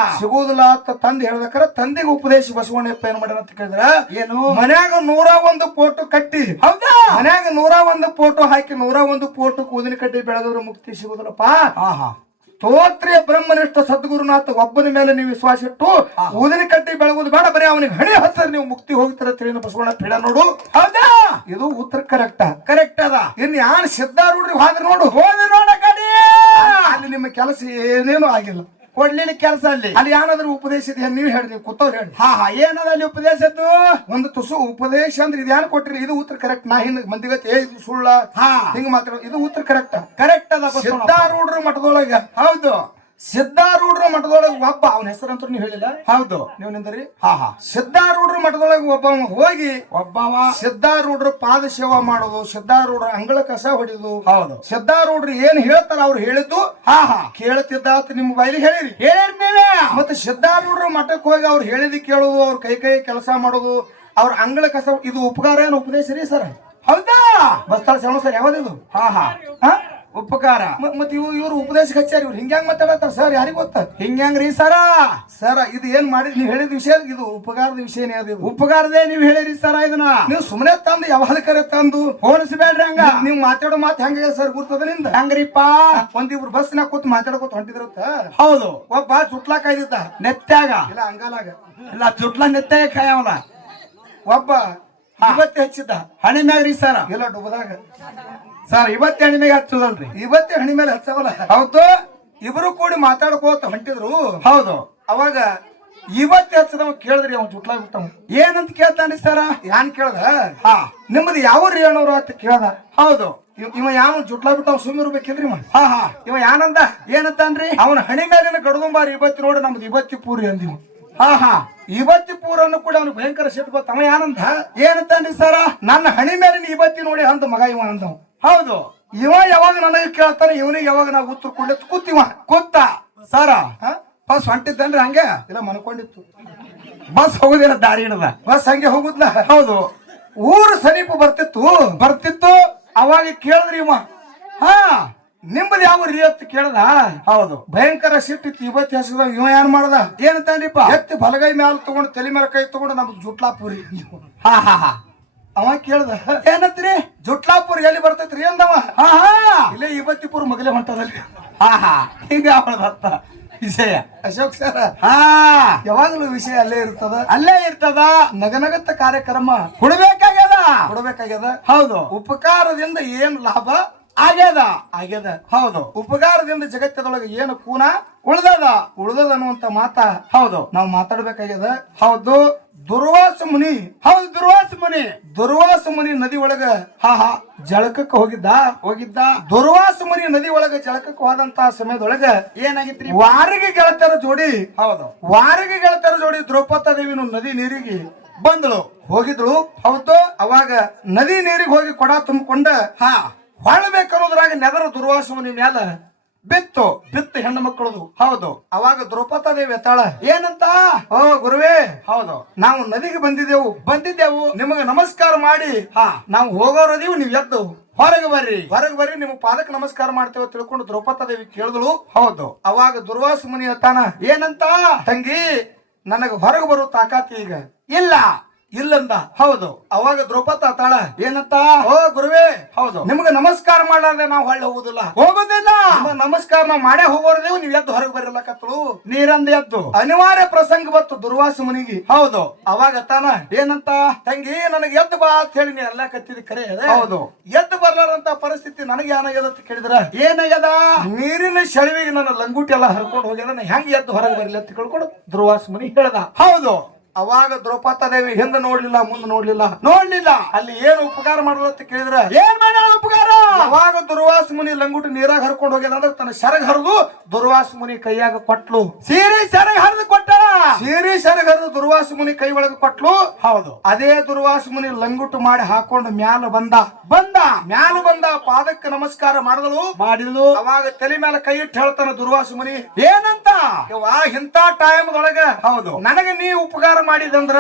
ಅಂತ ತಂದೆ ಹೇಳ್ಬೇಕಾರ. ತಂದೆಗೆ ಉಪದೇಶ ಬಸವಣ್ಣಪ್ಪ ಏನ್ ಮಾಡ್ಯಾರ ಅಂತ ಕೇಳಿದ್ರ, ಏನು? ಮನ್ಯಾಗ 101 ಫೋಟೋ ಕಟ್ಟಿ. ಹೌದಾ? ಮನ್ಯಾಗ 101 ಫೋಟೋ ಹಾಕಿ 101 ಫೋಟೋ ಕೂದಿನ ಕಡ್ಡಿ ಬೆಳೆದ್ರು ಮುಕ್ತಿ ಸಿಗುದಿಲ್ಲಪ್ಪ. ಸ್ತೋತ್ರ ಬ್ರಹ್ಮನಿಷ್ಠ ಸದ್ಗುರುನಾಥ ಒಬ್ಬನ ಮೇಲೆ ನೀವು ವಿಶ್ವಾಸ ಇಟ್ಟು ಊದಿನ ಕಡ್ಡಿ ಬೆಳಗುದು ಬೇಡ, ಬರೀ ಅವನಿಗೆ ಹಣಿ ಹತ್ತಿರ ನೀವು ಮುಕ್ತಿ ಹೋಗ್ತೀರ ತಿಳಿನ ಬಸವಣ್ಣ ಪೀಡ ನೋಡು. ಹೌದಾ? ಇದು ಉತ್ತರ ಕರೆಕ್ಟ್ ಅದ. ಇನ್ ಯಾರು ಸಿದ್ಧಾರೂಢ್ರಿ ಹೋದ್ರೆ ನೋಡು, ಕಡಿ ಅಲ್ಲಿ ನಿಮ್ಮ ಕೆಲಸ ಏನೇನು ಆಗಿಲ್ಲ. ಕೊಡ್ಲಿಲ್ಲ ಕೆಲಸ ಅಲ್ಲಿ ಏನಾದ್ರೂ ಉಪದೇಶದ ನೀವು ಹೇಳಿ, ನೀವು ಕೂತವ್ರು ಹೇಳಿ. ಏನದ ಅಲ್ಲಿ ಉಪದೇಶದ್ದು? ಒಂದು ತುಸು ಉಪದೇಶ ಅಂದ್ರೆ ಇದು ಯಾರು ಕೊಟ್ರಿ, ಇದು ಉತ್ತರ ಕರೆಕ್ಟ್. ನಾ ಹಿಂಗ್ ಮಂದಿಗತ್ತೆ ಇದು ಸುಳ್ಳ ಹಿಂಗ ಮಾತಾಡೋ, ಇದು ಉತ್ತರ ಕರೆಕ್ಟ್ ಅದ. ಸಿದ್ಧಾರೂಢ್ರ ಮಠದೊಳಗ. ಹೌದು. ಸಿದ್ಧಾರೂಢ್ರ ಮಠದೊಳಗೆ ಒಬ್ಬ, ಅವನ ಹೆಸರಂತೂ ನೀವು ಹೇಳಿಲ್ಲ. ಹೌದು. ನೀವು ನಿಂದ್ರಿ. ಸಿದ್ಧಾರೂಢ್ರ ಮಠದೊಳಗೆ ಒಬ್ಬವ ಸಿದ್ಧಾರೂಢ್ರ ಪಾದ ಸೇವಾ ಮಾಡೋದು, ಸಿದ್ಧಾರೂಢ್ರ ಅಂಗಳ ಕಸ ಹೊಡಿದು. ಹೌದು. ಸಿದ್ಧಾರೂಢ್ರು ಏನ್ ಹೇಳ್ತಾರ ಅವ್ರು ಹೇಳಿದ್ದು ಕೇಳ್ತಿದ್ದ ನಿಮ್ಮ ಬೈಲಿ ಹೇಳಿರಿ. ಮತ್ತೆ ಸಿದ್ಧಾರೂಢ್ರ ಮಠಕ್ಕೆ ಹೋಗಿ ಅವ್ರು ಹೇಳಿದ್ ಕೇಳೋದು, ಅವ್ರ ಕೈ ಕೆಲಸ ಮಾಡೋದು, ಅವ್ರ ಅಂಗಳ ಕಸ, ಇದು ಉಪಕಾರ ಏನು ಉಪದೇಶ ರೀ ಸರ್? ಹೌದಾ? ಬಸ್ತಾಳ ಸರ್ ಯಾವ್ದಿದು? ಉಪಕಾರ. ಮತ್ತೆ ಇವ್ರು ಉಪದೇಶಕ್ಕೆ ಹಚ್ಚಾರ. ಇವ್ರು ಹಿಂಗ್ಯಾಂಗ್ ಮಾತಾಡತ್ತಾರ ಸರ್, ಯಾರಿಗ ಗೊತ್ತ? ಹಿಂಗ್ಯಾಂಗ್ರಿ ಸರ? ಇದು ಏನ್ ಮಾಡಿದ್ ನೀವು ಹೇಳಿದ ವಿಷಯ, ಇದು ಉಪಕಾರದ ವಿಷಯನೇ. ಅದು ಉಪಕಾರದೇ ನೀವು ಹೇಳಿರಿ ಸರ. ಇದನ್ನ ನೀವು ಸುಮ್ಮನೆ ತಂದು ಯಾವಾಗ ಕರೆ ತಂದು ಹೋಲಿಸಬೇಡ್ರಿ. ಹಂಗ ನೀವು ಮಾತಾಡೋ ಮಾತು ಹೆಂಗ ಸರ್ ಗುರ್ತದ ನಿಂದ? ಹಂಗ್ರಿಪ್ಪ, ಒಂದಿಬ್ರು ಬಸ್ನಾಗ ಕೂತ್ ಮಾತಾಡ್ಕೊತ ಹೊಂಟಿದ್ರತ್ತ. ಹೌದು. ಒಬ್ಬ ಚುಟ್ಲಾ ಕಾಯ್ದಿದ್ದ ನೆತ್ತಾಗ, ಇಲ್ಲ ಅಂಗಾಲಾಗ, ಇಲ್ಲ ಚುಟ್ಲಾ ನೆತ್ತಾಗ ಕಾಯವನ. ಒಬ್ಬ ಇವತ್ತೇ ಹಚ್ಚಿದ್ದ ಹಣಿ ಮ್ಯಾಗ್ರಿ ಸರ, ಇಲ್ಲ ಡುಬದಾಗ ಸರ್. ಇವತ್ತೇ ಹಣಿ ಮ್ಯಾಗ ಹಚ್ಚೋದಲ್ರಿ? ಇವತ್ತೇ ಹಣಿ ಮೇಲೆ ಹಚ್ಚವಲ್ಲ. ಹೌದು. ಇಬ್ರು ಕೂಡಿ ಮಾತಾಡ್ಕೋತ ಹೊಂಟಿದ್ರು. ಹೌದು. ಅವಾಗ ಇವತ್ತೇ ಹಚ್ಚದವ ಕೇಳಿದ್ರಿ, ಅವ್ನು ಚುಟ್ಲಾ ಬಿಟ್ಟವ್. ಏನಂತ ಕೇಳ್ತಾನ್ರಿ ಸರ? ಯಾನ್ ಕೇಳ್ದ, ನಿಮ್ಮದು ಯಾವ ರೇಣವ್ರು ಅಂತ ಕೇಳ್ದ. ಹೌದು. ಇವ ಯಾವ ಜುಟ್ಲಾ ಬಿಟ್ಟು ಸುಮ್ಮಿರ್ಬೇಕಿದ್ರಿ. ಇವ ಯಾನಂದ, ಏನಂತಾನ್ರಿ? ಅವನ ಹಣಿ ಮೇಲಿನ ಗಡದುಂಬಾರಿ ಇವತ್ತಿ ನೋಡಿ ನಮ್ದು ಇವತ್ತಿ ಪೂರಿ ಅಂದಿವ. ಇವತ್ತಿ ಪೂರನ್ನು ಕೂಡ ಅವ್ನು ಭಯಂಕರ ಸಿಟ್ಟು ಬತ್ತ. ಅವ ಯಾನಂದ, ಏನಂತಾನ್ರಿ ಸರ? ನನ್ನ ಹಣಿ ಮೇಲಿನ ಇವತ್ತಿ ನೋಡಿ ಅಂತ ಮಗ ಇವ ಅಂದವ. ಹೌದು. ಇವ ಯಾವಾಗ ನನಗೆ ಕೇಳ್ತಾನೆ, ಇವನಿಗೆ ಯಾವಾಗ ನಾವು ಉತ್ತರ ಕೊಡ್ಲಿ ಕೂತಿವ. ಕೂತ ಸರ ಬಸ್ ಹೊಂಟಿತ್ತನ್ರಿ? ಹಂಗೆ ಇಲ್ಲ, ಮನ್ಕೊಂಡಿತ್ತು. ಬಸ್ ಹೋಗುದಿಲ್ಲ, ದಾರಿ ಹಿಡ್ದ ಬಸ್ ಹಂಗೆ ಹೋಗುದ್ಲ. ಹೌದು. ಊರು ಸಮೀಪ ಬರ್ತಿತ್ತು. ಅವಾಗ ಕೇಳಿದ್ರಿ ಇವ, ನಿಮ್ಮದು ಯಾವ ರೀ ಅಂತ ಕೇಳ್ದ. ಹೌದು. ಭಯಂಕರ ಸಿಟ್ಟಿತ್ತು. ಇವತ್ತು ಹೆಸರು ಇವ ಏನ್ ಮಾಡ್ದ, ಏನಂತಾನ್ರಿಪ್ಪ? ಎತ್ತಿ ಬಲಗೈ ಮ್ಯಾಲ ತಗೊಂಡು ತಲೆ ಮೇಲೆ ಕೈ ತಗೊಂಡು ನಮ್ದು ಜುಟ್ಲಾಪುರಿ. ಹಾ ಹಾ ಹಾ. ಅವ ಕೇಳ್ದ, ಏನಂತ್ರಿ? ಜುಟ್ಲಾಪುರ್ ಎಲ್ಲಿ ಬರ್ತೈತ್ರಿ ಅಂದವ. ಹಾ ಹಾ. ಇಲ್ಲೇ ಇವತ್ತಿಪುರ ಮಗಲೇ ಹೊಂಟದಲ್ಲಿ. ಹಾ ಹಾ. ಹಿಂಗ ಅವಳದತ್ತ ವಿಷಯ. ಅಶೋಕ್ ಸರ್, ಹಾ, ಯಾವಾಗಲೂ ವಿಷಯ ಅಲ್ಲೇ ಇರ್ತದ. ಅಲ್ಲೇ ಇರ್ತದ. ನಗನಗತ್ತ ಕಾರ್ಯಕ್ರಮ ಕೊಡ್ಬೇಕಾಗ್ಯದ. ಕೊಡಬೇಕಾಗ್ಯದ. ಹೌದು. ಉಪಕಾರದಿಂದ ಏನು ಲಾಭ ಆಗ್ಯದ. ಆಗ್ಯದ. ಹೌದು. ಉಪಕಾರದಿಂದ ಜಗತ್ತದೊಳಗೆ ಏನು ಕೂನ ಉಳ್ದದ. ಉಳ್ದದ ಅನ್ನುವಂತ ಮಾತ ಹೌದು. ನಾವು ಮಾತಾಡ್ಬೇಕಾಗ್ಯದ. ಹೌದು. ದುರ್ವಾಸ ಮುನಿ, ಹೌದು, ದುರ್ವಾಸ ಮುನಿ. ದುರ್ವಾಸ ಮುನಿ ನದಿ ಒಳಗ ಹಾ ಹಾ ಜಳಕಕ್ಕೆ ಹೋಗಿದ್ದ. ದುರ್ವಾಸ ಮುನಿ ನದಿ ಒಳಗ ಜಳಕಕ್ಕೆ ಹೋದಂತ ಸಮಯದೊಳಗ ಏನಾಗಿತ್ರಿ? ವಾರಿಗೆ ಗೆಳತರ ಜೋಡಿ, ಹೌದು, ವಾರಿಗೆ ಗೆಳತರ ಜೋಡಿ ದ್ರೌಪದಿ ದೇವಿನು ನದಿ ನೀರಿಗೆ ಬಂದಳು. ಹೋಗಿದ್ಳು. ಹೌದು. ಅವಾಗ ನದಿ ನೀರಿಗೆ ಹೋಗಿ ಕೊಡ ತುಂಬಿಕೊಂಡ ಹಾ ಹೊಳಬೇಕನ್ನೋದ್ರಾಗ ನೆದರ ದುರ್ವಾಸ ಮುನಿ ಮ್ಯಾಲ ಬಿತ್ತು. ಬಿತ್ತು ಹೆಣ್ಣು ಮಕ್ಕಳದು. ಹೌದು. ಅವಾಗ ದ್ರೌಪದಿ ದೇವಿ ಎತ್ತಾಳ, ಏನಂತ? ಓ ಗುರುವೇ, ಹೌದು, ನಾವು ನದಿಗೆ ಬಂದಿದ್ದೆವು, ನಿಮಗೆ ನಮಸ್ಕಾರ ಮಾಡಿ ಹಾ ನಾವು ಹೋಗೋರದೀವು, ನೀವು ಎದ್ದು ಹೊರಗೆ ಬರ್ರಿ, ಹೊರಗೆ ಬರ್ರಿ, ನಿಮ್ಮ ಪಾದಕ್ಕೆ ನಮಸ್ಕಾರ ಮಾಡ್ತೇವೆ ತಿಳ್ಕೊಂಡು ದ್ರೌಪದಿ ದೇವಿ ಕೇಳಿದಳು. ಹೌದು. ಅವಾಗ ದುರ್ವಾಸ ಮುನಿ ಎತ್ತಾನ, ಏನಂತ? ತಂಗಿ ನನಗೆ ಹೊರಗೆ ಬರೋ ತಾಕಾತಿ ಈಗ ಇಲ್ಲ. ಇಲ್ಲಂದ. ಹೌದು. ಅವಾಗ ದ್ರೌಪದಿ ಅತ್ತಾಳ, ಏನಂತ? ಓ ಗುರುವೇ, ಹೌದು, ನಿಮ್ಗೆ ನಮಸ್ಕಾರ ಮಾಡಲಾರ್ದೆ ನಾವು ಹೊಳ್ಳಿ ಹೋಗುದಿಲ್ಲ. ಹೋಗುದಿಲ್ಲ. ನಿಮ್ಮ ನಮಸ್ಕಾರ ನಾವು ಮಾಡೇ ಹೋಗೋರದೇವು, ನೀವು ಎದ್ದು ಹೊರಗೆ ಬರಲಕತ್ತಳು. ನೀರಂದ ಎದ್ದು ಅನಿವಾರ್ಯ ಪ್ರಸಂಗ ಬತ್ತು ದುರ್ವಾಸ ಮುನಿಗೆ. ಹೌದು. ಅವಾಗ ಅತ್ತಾನ, ಏನಂತ? ತಂಗಿ ನನಗೆ ಎದ್ದು ಬಾ ಅಂತ ಹೇಳಿ ನೀ ಎಲ್ಲ ಕತ್ತಿದ ಕರೆ ಅದೇ. ಹೌದು. ಎದ್ದು ಬರ್ಲಾರಂತ ಪರಿಸ್ಥಿತಿ ನನಗೆ ಏನಾಗ್ಯದ ಅಂತ ಕೇಳಿದ್ರ, ಏನಾಗ್ಯದ? ನೀರಿನ ಸೆಳವಿಗೆ ನನ್ನ ಲಂಗುಟಿ ಎಲ್ಲ ಹರ್ಕೊಂಡು ಹೋಗ್ಯದ, ನಾ ಹೆಂಗ್ ಎದ್ದು ಹೊರಗೆ ಬರಲಿ ಅಂತ ಕೇಳ್ಕೊಂಡು ದುರ್ವಾಸ ಮುನಿ ಹೇಳ್ದ. ಹೌದು. ಅವಾಗ ದ್ರೌಪದಿ ದೇವಿ ಹಿಂದೆ ನೋಡ್ಲಿಲ್ಲ, ಮುಂದೆ ನೋಡ್ಲಿಲ್ಲ. ಅಲ್ಲಿ ಏನು ಉಪಕಾರ ಮಾಡಲ್ಲ ಅಂತ ಕೇಳಿದ್ರ, ಏನ್ ಮಾಡ ಉಪಕಾರ? ಅವಾಗ ದುರ್ವಾಸ ಮುನಿ ಲಂಗುಟಿ ನೀರಾಗ ಹರ್ಕೊಂಡು ಹೋಗ್ಯದ ಅಂದ್ರೆ ತನ್ನ ಸೆರಗ್ ಹರಿದು ದುರ್ವಾಸ ಮುನಿ ಕೈಯಾಗ ಕೊಟ್ಲು. ಸೀರೆ ಸೆರಗ್ ಹರಿದು ಕೊಟ್ಟಳ. ಸೀರೆ ಸೆರಗ್ ಹರಿದು ದುರ್ವಾಸ ಮುನಿ ಕೈ ಒಳಗೆ ಕೊಟ್ಲು. ಹೌದು. ಅದೇ ದುರ್ವಾಸ ಮುನಿ ಲಂಗುಟ್ಟು ಮಾಡಿ ಹಾಕೊಂಡು ಮ್ಯಾಲ ಬಂದ. ಪಾದಕ್ಕೆ ನಮಸ್ಕಾರ ಮಾಡಿದಳು. ಅವಾಗ ತಲೆ ಮೇಲೆ ಕೈ ಇಟ್ಟು ಹೇಳ್ತಾನ ದುರ್ವಾಸ ಮುನಿ, ಏನಂತ? ಇಂಥ ಟೈಮ್ದೊಳಗ ಹೌದು, ನನಗೆ ನೀ ಉಪಕಾರ ಮಾಡಿದಂದ್ರ,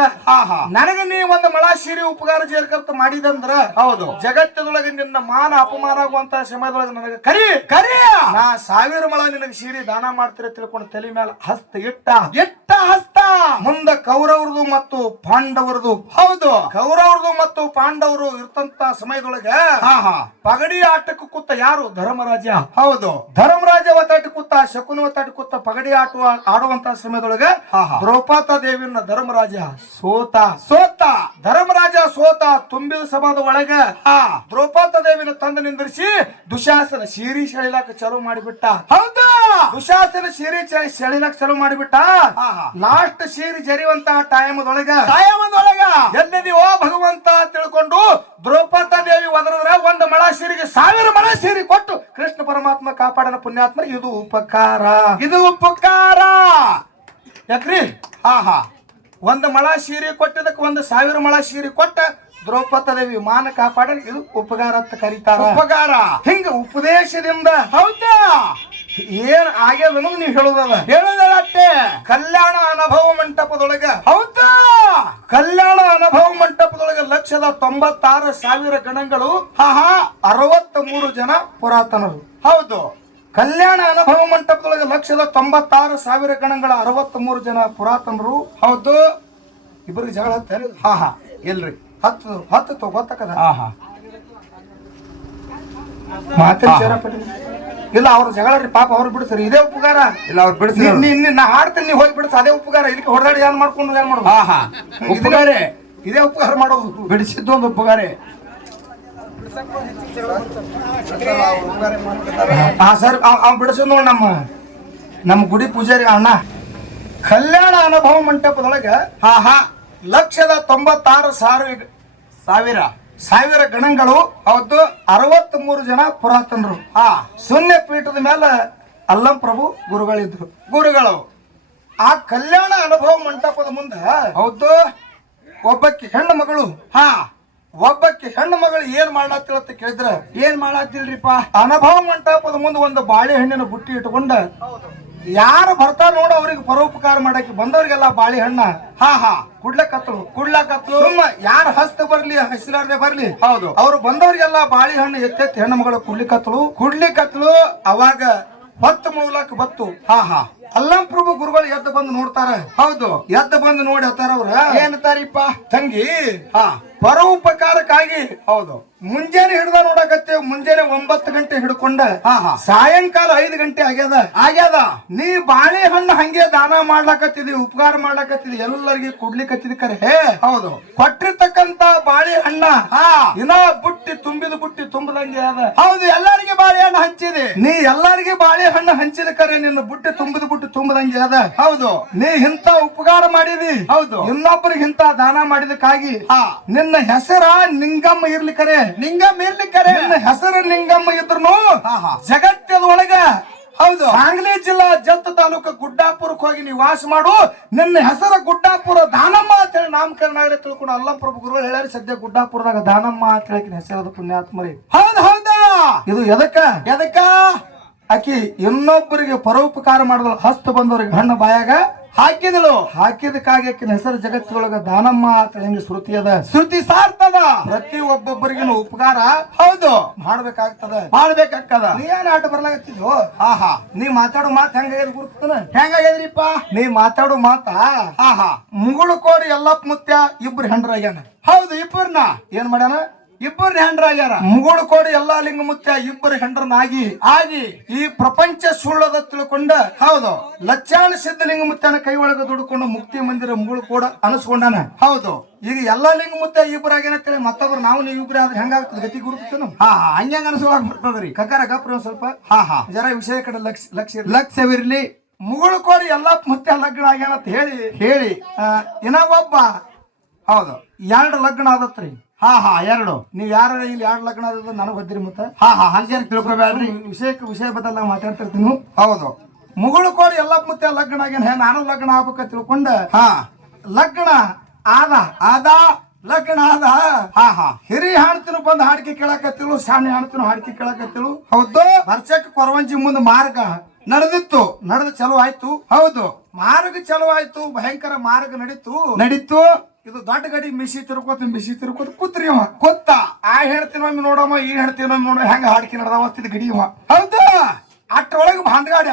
ನನಗೆ ನೀ ಒಂದು ಮಳ ಸೀರೆ ಉಪಕಾರ ಜೇರ್ಕರ್ತ ಮಾಡಿದಂದ್ರ, ಹೌದು, ಜಗತ್ತದೊಳಗೆ ನಿನ್ನ ಮಾನ ಅಪಮಾನ ಆಗುವಂತ ಸಮಯದೊಳಗೆ ನನಗೆ ಕರಿ ನಾ 1000 ಮಳ ನಿನಗೆ ಸೀರೆ ದಾನ ಮಾಡ್ತೀರ ತಿಳ್ಕೊಂಡು ತಲೆ ಮೇಲೆ ಹಸ್ತ ಇಟ್ಟ ಹಸ್ತ ಮುಂದ ಕೌರವರದು ಮತ್ತು ಪಾಂಡವರದು. ಹೌದು, ಕೌರವರದು ಮತ್ತು ಪಾಂಡವರು ಇರ್ತಂತ ಸಮಯದೊಳಗ ಪಗಡಿ ಆಟಕ್ಕೆ ಕೂತ ಯಾರು? ಧರ್ಮರಾಜ. ಹೌದು, ಧರ್ಮರಾಜ ಒತ್ತಾಟಿ ಕೂತ, ಶಕುನ ಒತ್ತಾಟಿ ಕೂತ ಪಗಡಿ ಆಡುವಂತ ಸಮಯದೊಳಗ ದ್ರೌಪದಿ ದೇವಿಯನ್ನ ಧರ್ಮರಾಜ ಸೋತ. ಧರ್ಮರಾಜ ಸೋತ. ತುಂಬಿದ ಸಭಾದ ಒಳಗ ದ್ರೌಪದಿ ದೇವಿನ ತಂದು ನಿಂದಿರಿಸಿ ದುಶಾಸನ ಸೀರೆ ಸೆಳಿಲಾಕ ಚಾಲು ಮಾಡಿಬಿಟ್ಟ. ಹೌದಾ? ದುಶಾಸನ ಸೀರೆ ಸೆಳಿಲಾಕ ಚಾಲು ಮಾಡಿಬಿಟ್ಟ. ಲಾಸ್ಟ್ ಸೀರೆ ಜರಿಯುವಂತ ಟೈಮದೊಳಗ ಎಲ್ಲಿದೀವೋ ಭಗವಂತ ತಿಳ್ಕೊಂಡು ದ್ರೌಪದಿ ದೇವಿ ಒದರದ್ರ ಒಂದು ಮಳ ಸೀರೆಗೆ 1000 ಮಳ ಸೀರೆ ಕೊಟ್ಟು ಕೃಷ್ಣ ಪರಮಾತ್ಮ ಕಾಪಾಡನ ಪುಣ್ಯಾತ್ಮ. ಇದು ಉಪಕಾರ. ಯಾಕ್ರಿ? ಒಂದು ಮಳ ಸೀರೆ ಕೊಟ್ಟಿದ್ದಕ್ಕೆ 1000 ಮಳ ಸೀರೆ ಕೊಟ್ಟ ದ್ರೌಪದಿ ದೇವಿ ಮಾನ ಕಾಪಾಡ. ಇದು ಉಪಕಾರ ಅಂತ ಕರೀತಾರ. ಉಪಕಾರ. ಹಿಂಗ ಉಪದೇಶದಿಂದ ಹೌದಾ ಏನ್ ಆಗ್ಯದ ಅನ್ನೋದು ನೀವು ಹೇಳುದಷ್ಟೇ. ಕಲ್ಯಾಣ ಅನುಭವ ಮಂಟಪದೊಳಗ, ಹೌದಾ, ಕಲ್ಯಾಣ ಅನುಭವ ಮಂಟಪದೊಳಗ 1,96,000 ಗಣಗಳು, 63 ಜನ ಪುರಾತನರು. ಹೌದು. ಕಲ್ಯಾಣ ಅನುಭವ ಮಂಟಪದೊಳಗೆ 1,96,000 ಗಣಗಳ 63 ಜನ ಪುರಾತನರು. ಹೌದು. ಇಬ್ಬರಿಗೆ ಜಗಳ ಹತ್ತಾರ. ಇಲ್ರಿ, ಹತ್ತು ಗೊತ್ತಕ್ಕದ ಮಾತಿನ ಇಲ್ಲ ಅವ್ರ ಜಗಳ ರೀ, ಪಾಪ ಅವ್ರು ಬಿಡಿಸ್ರಿ. ಇದೇ ಉಪಕಾರ. ಇಲ್ಲ ಅವ್ರು ಬಿಡಿಸಿ ನಾ ಹಾಡ್ತೀನಿ, ನೀವು ಹೋಗಿ ಬಿಡಿಸ್. ಅದೇ ಉಪಕಾರ. ಇಲ್ಲಿಗೆ ಹೊಡೆದಾಡಿ ಏನ್ ಮಾಡ್ಕೊಂಡು ಏನ್ ಮಾಡೋದು? ಉಪಕಾರೆ. ಇದೇ ಉಪಕಾರ ಮಾಡೋದು. ಬಿಡಿಸಿದ್ದು ಒಂದು ಉಪಕಾರೆ. ಸರ್ ಅವ್ ಬಿಡಿಸೋದು ನೋಡಿ ನಮ್ಮ ಗುಡಿ ಪೂಜಾರಿ ಅಣ್ಣ. ಕಲ್ಯಾಣ ಅನುಭವ ಮಂಟಪದೊಳಗ 1,96,000 ಗಣಗಳು. ಹೌದು. 63 ಜನ ಪುರಾತನರು. ಶೂನ್ಯ ಪೀಠದ ಮೇಲೆ ಅಲ್ಲಂ ಪ್ರಭು ಗುರುಗಳು. ಆ ಕಲ್ಯಾಣ ಅನುಭವ ಮಂಟಪದ ಮುಂದೆ ಹೌದು, ಒಬ್ಬಕ್ಕೆ ಹೆಣ್ಣು ಮಗಳು ಏನ್ ಮಾಡ್ಲತ್ತಿಲ್ಲ ಅಂತ ಕೇಳಿದ್ರ, ಏನ್ ಮಾಡತ್ತಿಲ್ರಿಪ್ಪ? ಅನುಭವ ಮಂಟಪದ ಮುಂದೆ ಒಂದು ಬಾಳೆಹಣ್ಣಿನ ಬುಟ್ಟಿ ಇಟ್ಕೊಂಡ ಯಾರು ಬರ್ತಾರ ನೋಡು ಅವ್ರಿಗೆ ಪರೋಪಕಾರ ಮಾಡಕ್ಕೆ ಬಂದವ್ರಿಗೆಲ್ಲ ಬಾಳೆಹಣ್ಣ ಕುಡ್ಲಕತ್ಲು ಸುಮ್ಮ ಯಾರ ಹಸ್ತ ಬರ್ಲಿ ಹಸಿಲಾರ್ದೆ ಬರ್ಲಿ ಹೌದು ಅವ್ರು ಬಂದವ್ರಿಗೆಲ್ಲ ಬಾಳೆಹಣ್ಣು ಎತ್ತೆತ್ತಿ ಹೆಣ್ಣು ಮಗಳು ಕುಡ್ಲಿಕತ್ಲು ಅವಾಗ ಹೊತ್ತು ಮುಳುಗ್ಲಕ್ ಬತ್ತು ಅಲ್ಲಂ ಪ್ರಭು ಗುರುಗಳು ಎದ್ದು ಬಂದು ನೋಡ್ತಾರ. ಹೌದು ಎದ್ದು ಬಂದು ನೋಡಿ ಹತ್ತಾರ ಅವ್ರ ಏನಂತಾರಿಪ್ಪ ತಂಗಿ ಪರೋಪಕಾರಕ್ಕಾಗಿ ಹೌದು ಮುಂಜಾನೆ ಹಿಡ್ದ ನೋಡಕತ್ತೇವ್. ಮುಂಜಾನೆ 9 ಗಂಟೆ ಹಿಡ್ಕೊಂಡ ಸಾಯಂಕಾಲ 5 ಗಂಟೆ ಆಗ್ಯದ. ನೀ ಬಾಳೆಹಣ್ಣು ಹಂಗೆ ದಾನ ಮಾಡ್ಲಕತ್ತಿದಿ, ಉಪಕಾರ ಮಾಡ್ಲಕತ್ತಿದಿ, ಎಲ್ಲರಿಗೆ ಕುಡ್ಲಿಕತ್ತಿದಿ ಕರೆ. ಹೌದು ಕೊಟ್ಟಿರ್ತಕ್ಕಂತ ಬಾಳೆಹಣ್ಣ ಇನ್ನ ಬುಟ್ಟಿ ತುಂಬದಂಗೆ ಅದ. ಹೌದು ಎಲ್ಲರಿಗೆ ಬಾಳೆಹಣ್ಣು ಹಂಚಿದೆ. ನೀ ಎಲ್ಲರಿಗೆ ಬಾಳೆಹಣ್ಣು ಹಂಚಿದ ಕರೆ, ನಿನ್ನ ಬುಟ್ಟಿ ತುಂಬದಂಗೆ ಅದ. ಹೌದು ನೀ ಇಂತ ಉಪಕಾರ ಮಾಡಿದಿ. ಹೌದು ಇನ್ನೊಬ್ಬರಿಗೆ ಇಂತ ದಾನ ಮಾಡಿದಕ್ಕಾಗಿ ನಿನ್ನ ಹೆಸರ ನಿಂಗಮ್ಮ ಇರ್ಲಿಕ್ಕರೆ. ನಿನ್ನ ಹೆಸರು ನಿಂಗಮ್ಮ ಇದ್ರು ಜಗತ್ತದೊಳಗ ಹೌದು ಸಾಂಗ್ಲಿ ಜಿಲ್ಲಾ ಜತ್ ತಾಲೂಕು ಗುಡ್ಡಾಪುರಕ್ಕೆ ಹೋಗಿ ನೀವು ವಾಸ ಮಾಡು. ನಿನ್ನ ಹೆಸರು ಗುಡ್ಡಾಪುರ ದಾನಮ್ಮ ಅಂತ ಹೇಳಿ ನಾಮಕರಣ ಆಗಲಿ ತಿಳ್ಕೊಂಡು ಅಲ್ಲಂ ಪ್ರಭು ಗುರುಗಳು ಹೇಳ್ಯಾರ. ಸದ್ಯ ಗುಡ್ಡಾಪುರದಾಗ ದಾನಮ್ಮ ಅಂತ ಹೇಳಿ ಹೆಸರದ ಪುಣ್ಯಾತ್ಮರಿ. ಹೌದಾ ಇದು ಎದಕ್ಕ ಆಕಿ ಇನ್ನೊಬ್ಬರಿಗೆ ಪರೋಪಕಾರ ಮಾಡಿದ ಹಸ್ತ ಬಂದವ್ರಿಗೆ ಹಣ್ಣು ಬಾಯಾಗ ಹಾಕಿದಕ್ಕಾಗಿ ಆಕಿನ ಹೆಸರು ಜಗತ್ತೊಳಗ ದಾನಮ್ಮ ಅಂತ ಹೆಂಗೆ ಶ್ರುತಿ ಅದ. ಶ್ರುತಿ ಸಾರ್ತದ. ಪ್ರತಿ ಒಬ್ಬೊಬ್ಬರಿಗಿನ ಉಪಕಾರ ಹೌದು ಮಾಡ್ಬೇಕಾಗ್ತದ. ನೀ ಏನ್ ಆಟ ಬರ್ಲಾಗತ್ತಿದ್ವು. ನೀ ಮಾತಾಡೋ ಮಾತು ಹೆಂಗಾಗ್ಯದ ಗುರುತನ ಹೆಂಗಾಗ್ಯದ್ರಿಪ್ಪ. ನೀ ಮಾತಾಡೋ ಮಾತ ಮುಗುಳು ಕೋಡಿ ಎಲ್ಲಪ್ಪ ಮುತ್ಯ ಇಬ್ರು ಹೆಂಡ್ರಾಗ್ಯಾನ. ಹೌದು ಇಬ್ಬರನ್ನ ಏನ್ ಮಾಡ್ಯಾನ? ಇಬ್ಬರು ಹೆಂಡ್ರಾಗ್ಯಾರ. ಮುಗುಳು ಕೋಡಿ ಎಲ್ಲಾ ಲಿಂಗ ಮುತ್ಯ ಇಬ್ಬರು ಹೆಂಡ್ರನಾಗಿ ಈ ಪ್ರಪಂಚ ಸುಳ್ಳದ ತಿಳ್ಕೊಂಡ. ಹೌದು ಲಕ್ಷಾಣ ಸಿದ್ಧಲಿಂಗ ಮುತ್ಯನ ಕೈ ಒಳಗ ದುಡ್ಕೊಂಡು ಮುಕ್ತಿ ಮಂದಿರ ಮುಗುಳು ಕೂಡ ಅನಸ್ಕೊಂಡಾನ. ಹೌದು ಈಗ ಎಲ್ಲಾ ಲಿಂಗ ಮುತ್ಯ ಇಬ್ಬರಾಗೇನಂತೇಳಿ ಮತ್ತೊಬ್ರು ನಾವು ನೀವು ಇಬ್ರು ಆದ್ರೆ ಹೆಂಗಾಗ್ತದೆ ಗತಿ ಗುರುತನ. ಹಂಗೆ ಅನಸೋಳಕ್ ಬರ್ತದ್ರಿ. ಕಕಾರ ಗಪ್ರ ಸ್ವಲ್ಪ ಜರ ವಿಷಯ ಕಡೆ ಲಕ್ಷ್ಯವಿರ್ಲಿ. ಮುಗುಳು ಕೋಡಿ ಎಲ್ಲಾ ಮುತ್ಯ ಲಗ್ನ ಆಗ್ಯಾನಂತ ಹೇಳಿ ಇನ್ನ ಒಬ್ಬ ಹೌದು 2 ಲಗ್ನ ಆದತ್ರಿ. ಎರಡು ನೀವ್ ಯಾರ ಇಲ್ಲಿ 2 ಲಗ್ನ ಆದ ನನಗ್ ಗೊತ್ತಿರಿ. ಮತ್ತ ಹಂಗೆ ತಿಳ್ಕೊಬೇಡ್ರಿ. ವಿಷಯ ಬದಲ ಮಾತಾಡ್ತಿರ್ತೀನಿ. ಹೌದು ಮುಗುಳು ಕೋಡಿ ಎಲ್ಲ ಮುತ್ತೆ ಲಗ್ನ ಆಗ್ಯಾನ. ನಾನು ಲಗ್ನ ಆಗ್ಬೇಕ ತಿಳ್ಕೊಂಡ ಲಗ್ನ ಆದ ಹಿರಿ ಹಾಡ್ತಿನ ಬಂದ್ ಹಾಡಿಕೆ ಕೇಳಕತ್ತಿಳು, ಶಾಣಿ ಹಾಡ್ತಿನ ಹಾಡಿಕೆ ಕೇಳಕತ್ತಿಳು. ಹೌದು ಬರ್ಚಕ್ ಕೊರವಂಜಿ ಮುಂದ್ ಮಾರ್ಗ ನಡೆದು ಚಲೋ ಆಯ್ತು. ಹೌದು ಮಾರ್ಗ ಚಲೋ ಆಯ್ತು. ಭಯಂಕರ ಮಾರ್ಗ ನಡೀತು. ಇದು ದೊಡ್ಡ ಗಡಿ ಮಿಸಿ ತಿರ್ಕೋತ ಕೂತ್ರಿ ಕೂತ. ಹೇಳ್ತೀನೊಮ್ಮೆ ನೋಡಮ್ಮ, ಈ ಹೇಳ್ತೀನೊಮ್ಮೆ ನೋಡ ಹೆಂಗ ಹಾಡ್ಕಿ ನಡ್ದಾವತ್ತಿದ್ ಗಡಿ. ಹೌದು ಅಷ್ಟ್ರೊಳಗೆ ಭಾಂಡ್ಗಾಡಿ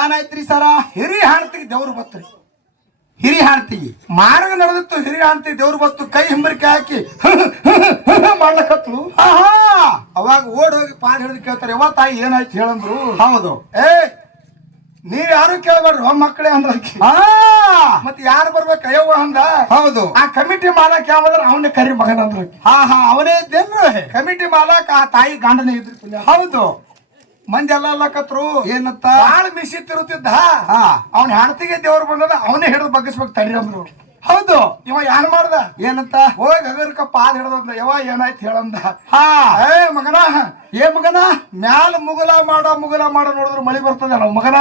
ಏನಾಯ್ತ್ರಿ ಸರ? ಹಿರಿ ಹಾಡ್ತಿಗೆ ದೇವ್ರು ಬತ್ರಿ. ಹಿರಿ ಹಾಡ್ತಿಗೆ ಮಾರ್ಗ ನಡೆದಿತ್ತು. ಹಿರಿ ಹಾಡ್ತಿಗೆ ದೇವ್ರು ಬತ್ತು. ಕೈ ಹಿಂಬರಿಕೆ ಹಾಕಿ ಮಾಡ್ಲಕತ್ಲು. ಅವಾಗ ಓಡ್ ಹೋಗಿ ಪಾದ ಹಿಡಿದು ಕೇಳ್ತಾರೆ, ಯಾವ ತಾಯಿ ಏನಾಯ್ತು ಹೇಳಂದ್ರು. ಹೌದು ನೀವ್ ಯಾರು ಕೇಳಬೇಡ್ರಿ ಮಕ್ಕಳೇ ಅಂದ್ರ. ಮತ್ ಯಾರು ಬರ್ಬೇಕ ಅಯ್ಯವ್ವ ಅಂದ. ಹೌದು ಆ ಕಮಿಟಿ ಮಾಲಕ್ ಯಾವ್ದ್ರ ಅವನೇ ಕರಿ ಮಗನ ಅಂದ್ರ. ಅವನೇ ಇದ್ದೇನ್ರಿ ಕಮಿಟಿ ಮಾಲಕ್. ಆ ತಾಯಿ ಗಂಡನೇ ಇದ್ರಿ. ಹೌದು ಮಂದಿ ಎಲ್ಲ ಕತ್ರು ಏನಂತ ಬಾಳ ಮಿಸಿ ತಿರುತ್ತಿದ್ದ. ಅವ್ನ ಹೆಣ್ತಿಗೆ ದೇವ್ರು ಬಂದದ, ಅವನೇ ಹಿಡಿದು ಬಗ್ಗಿಸ್ಬೇಕು ತಡಿ ಅಂದ್ರು. ಹೌದು ಇವ ಏನ್ ಮಾಡ್ದ? ಏನಂತ ಹೋಗಿ ಹಗರ್ಕ ಪಾದ ಹಿಡ್ದಂದ. ಯಾವ ಏನಾಯ್ತು ಹೇಳಂದ. ಮಗನ ಮಗನ ಮ್ಯಾಲ ಮುಗುಲ ಮಾಡ ನೋಡಿದ್ರು ಮಳಿ ಬರ್ತದ ನಾವ್ ಮಗನ.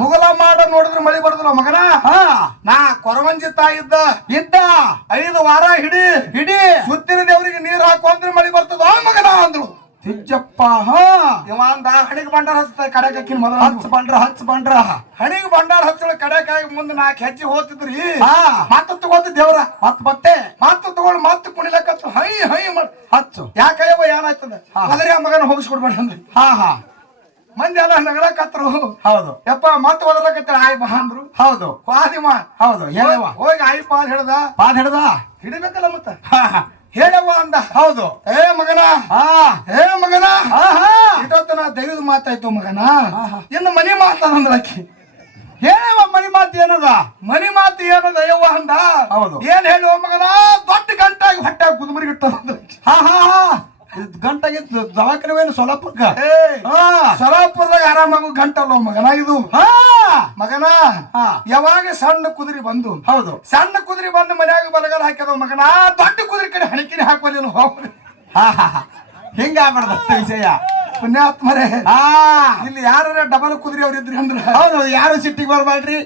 ಮುಗುಲ ಮಾಡ ನೋಡಿದ್ರು ಮಳಿ ಬರ್ತದ ಮಗನ. ನಾ ಕೊರವಂಜಿ ತಾಯಿ ಇದ್ದ 5 ವಾರ ಹಿಡಿ ಸುತ್ತಿನ ದೇವ್ರಿಗೆ ನೀರ್ ಹಾಕು ಅಂದ್ರೆ ಮಳಿ ಬರ್ತದ ಮಗನ ಅಂದ್ರು. ತಿಜ್ಜಪ್ಪ ಇವ ಅಂದ ಹಣಿಗೆ ಬಂಡಾರ ಹಚ್ಚ ಕಡೆಗೆ ಹಾಕಿನ ಮೊದಲ ಹಚ್ಚ ಬಂಡ್ರ ಹಣಿಗೆ ಬಂಡಾರ ಹಚ್ಚಳ ಕಡೆಕಾಗಿ ಮುಂದೆ 4 ಹೆಜ್ಜೆ ಹೋಗ್ತಿದ್ರಿ. ಮತ್ತ ತಗೋತ ದೇವ್ರ ಮತ್ತ ತಗೊಂಡು ಮತ್ತ ಕುಣಿಲಕತ್ತು ಹೈ ಹಚ್ಚು. ಯಾಕಯ್ಯವ ಏನಾಯ್ತದ ಅದರ ಮಗನ ಹೋಗಿಸ್ಕೊಡ್ಬೇಡ ಅಂದ್ರಿ. ಮಂದಿ ಎಲ್ಲ ನಗಳಕತ್ರು. ಹೌದು ಯಪ್ಪ ಮತ್ತ ಒದಲಕತ್ತ ಆಯ್ ಬಾ ಅಂದ್ರು. ಹೌದು ವಾದಿಮ ಹೌದು ಹೋಗಿ ಆಯ್ ಪಾದ ಹಿಡ್ದ ಹಿಡಿಬೇಕಲ್ಲ ಮತ್ತ ಹೇಳವ್ವ ಅಂದ. ಹೌದು ಮಗನ ಇಟ್ಟೊತ್ತನ ದೈವದ ಮಾತಾಯ್ತು ಮಗನ. ಇನ್ನು ಮನಿ ಮಾತಾಡಂದ್ರಕಿ. ಹೇಳವ ಮನಿ ಮಾತು ಏನದ? ಮನಿ ಮಾತು ಏನದ ಯವ್ವ ಅಂದ. ಹೌದು ಏನ್ ಹೇಳುವ ಮಗನ? ದೊಡ್ಡ ಗಂಟಾಗಿ ಹೊಟ್ಟೆ ಕುದುಮರಿಗಿಟ್ಟದ. ಗಂಟಾಗಿ ದವಾಖಾನೆ ಸೊಲಾಪುರ್ಕ ಸೊಲಾಪುರದಾಗ ಆರಾಮಾಗು ಗಂಟಲ್ಲ ಮಗನ. ಇದು ಮಗನ ಯಾವಾಗ ಸಣ್ಣ ಕುದುರೆ ಬಂದು. ಹೌದು ಸಣ್ಣ ಕುದುರೆ ಬಂದು ಮನ್ಯಾಗ ಬಲಗಾಲ ಹಾಕ್ಯದ ಮಗನ. ದೊಡ್ಡ ಕುದುರೆ ಕಡೆ ಹಣಿಕಿನಿ ಹಾಕೋಲಿಲ್ಲ. ಹಿಂಗ ಆಗ್ಬಾರ್ದ ವಿಷಯ. ಪುಣ್ಯಾತ್ಮರೇ ಇಲ್ಲಿ ಯಾರ ಡಬಲ್ ಕುದುರೆ ಅವ್ರ ಇದ್ರಿ ಅಂದ್ರ. ಹೌದು ಯಾರು ಸಿಟ್ಟಿಗೆ ಬರ್ಬೇಡ್ರಿ.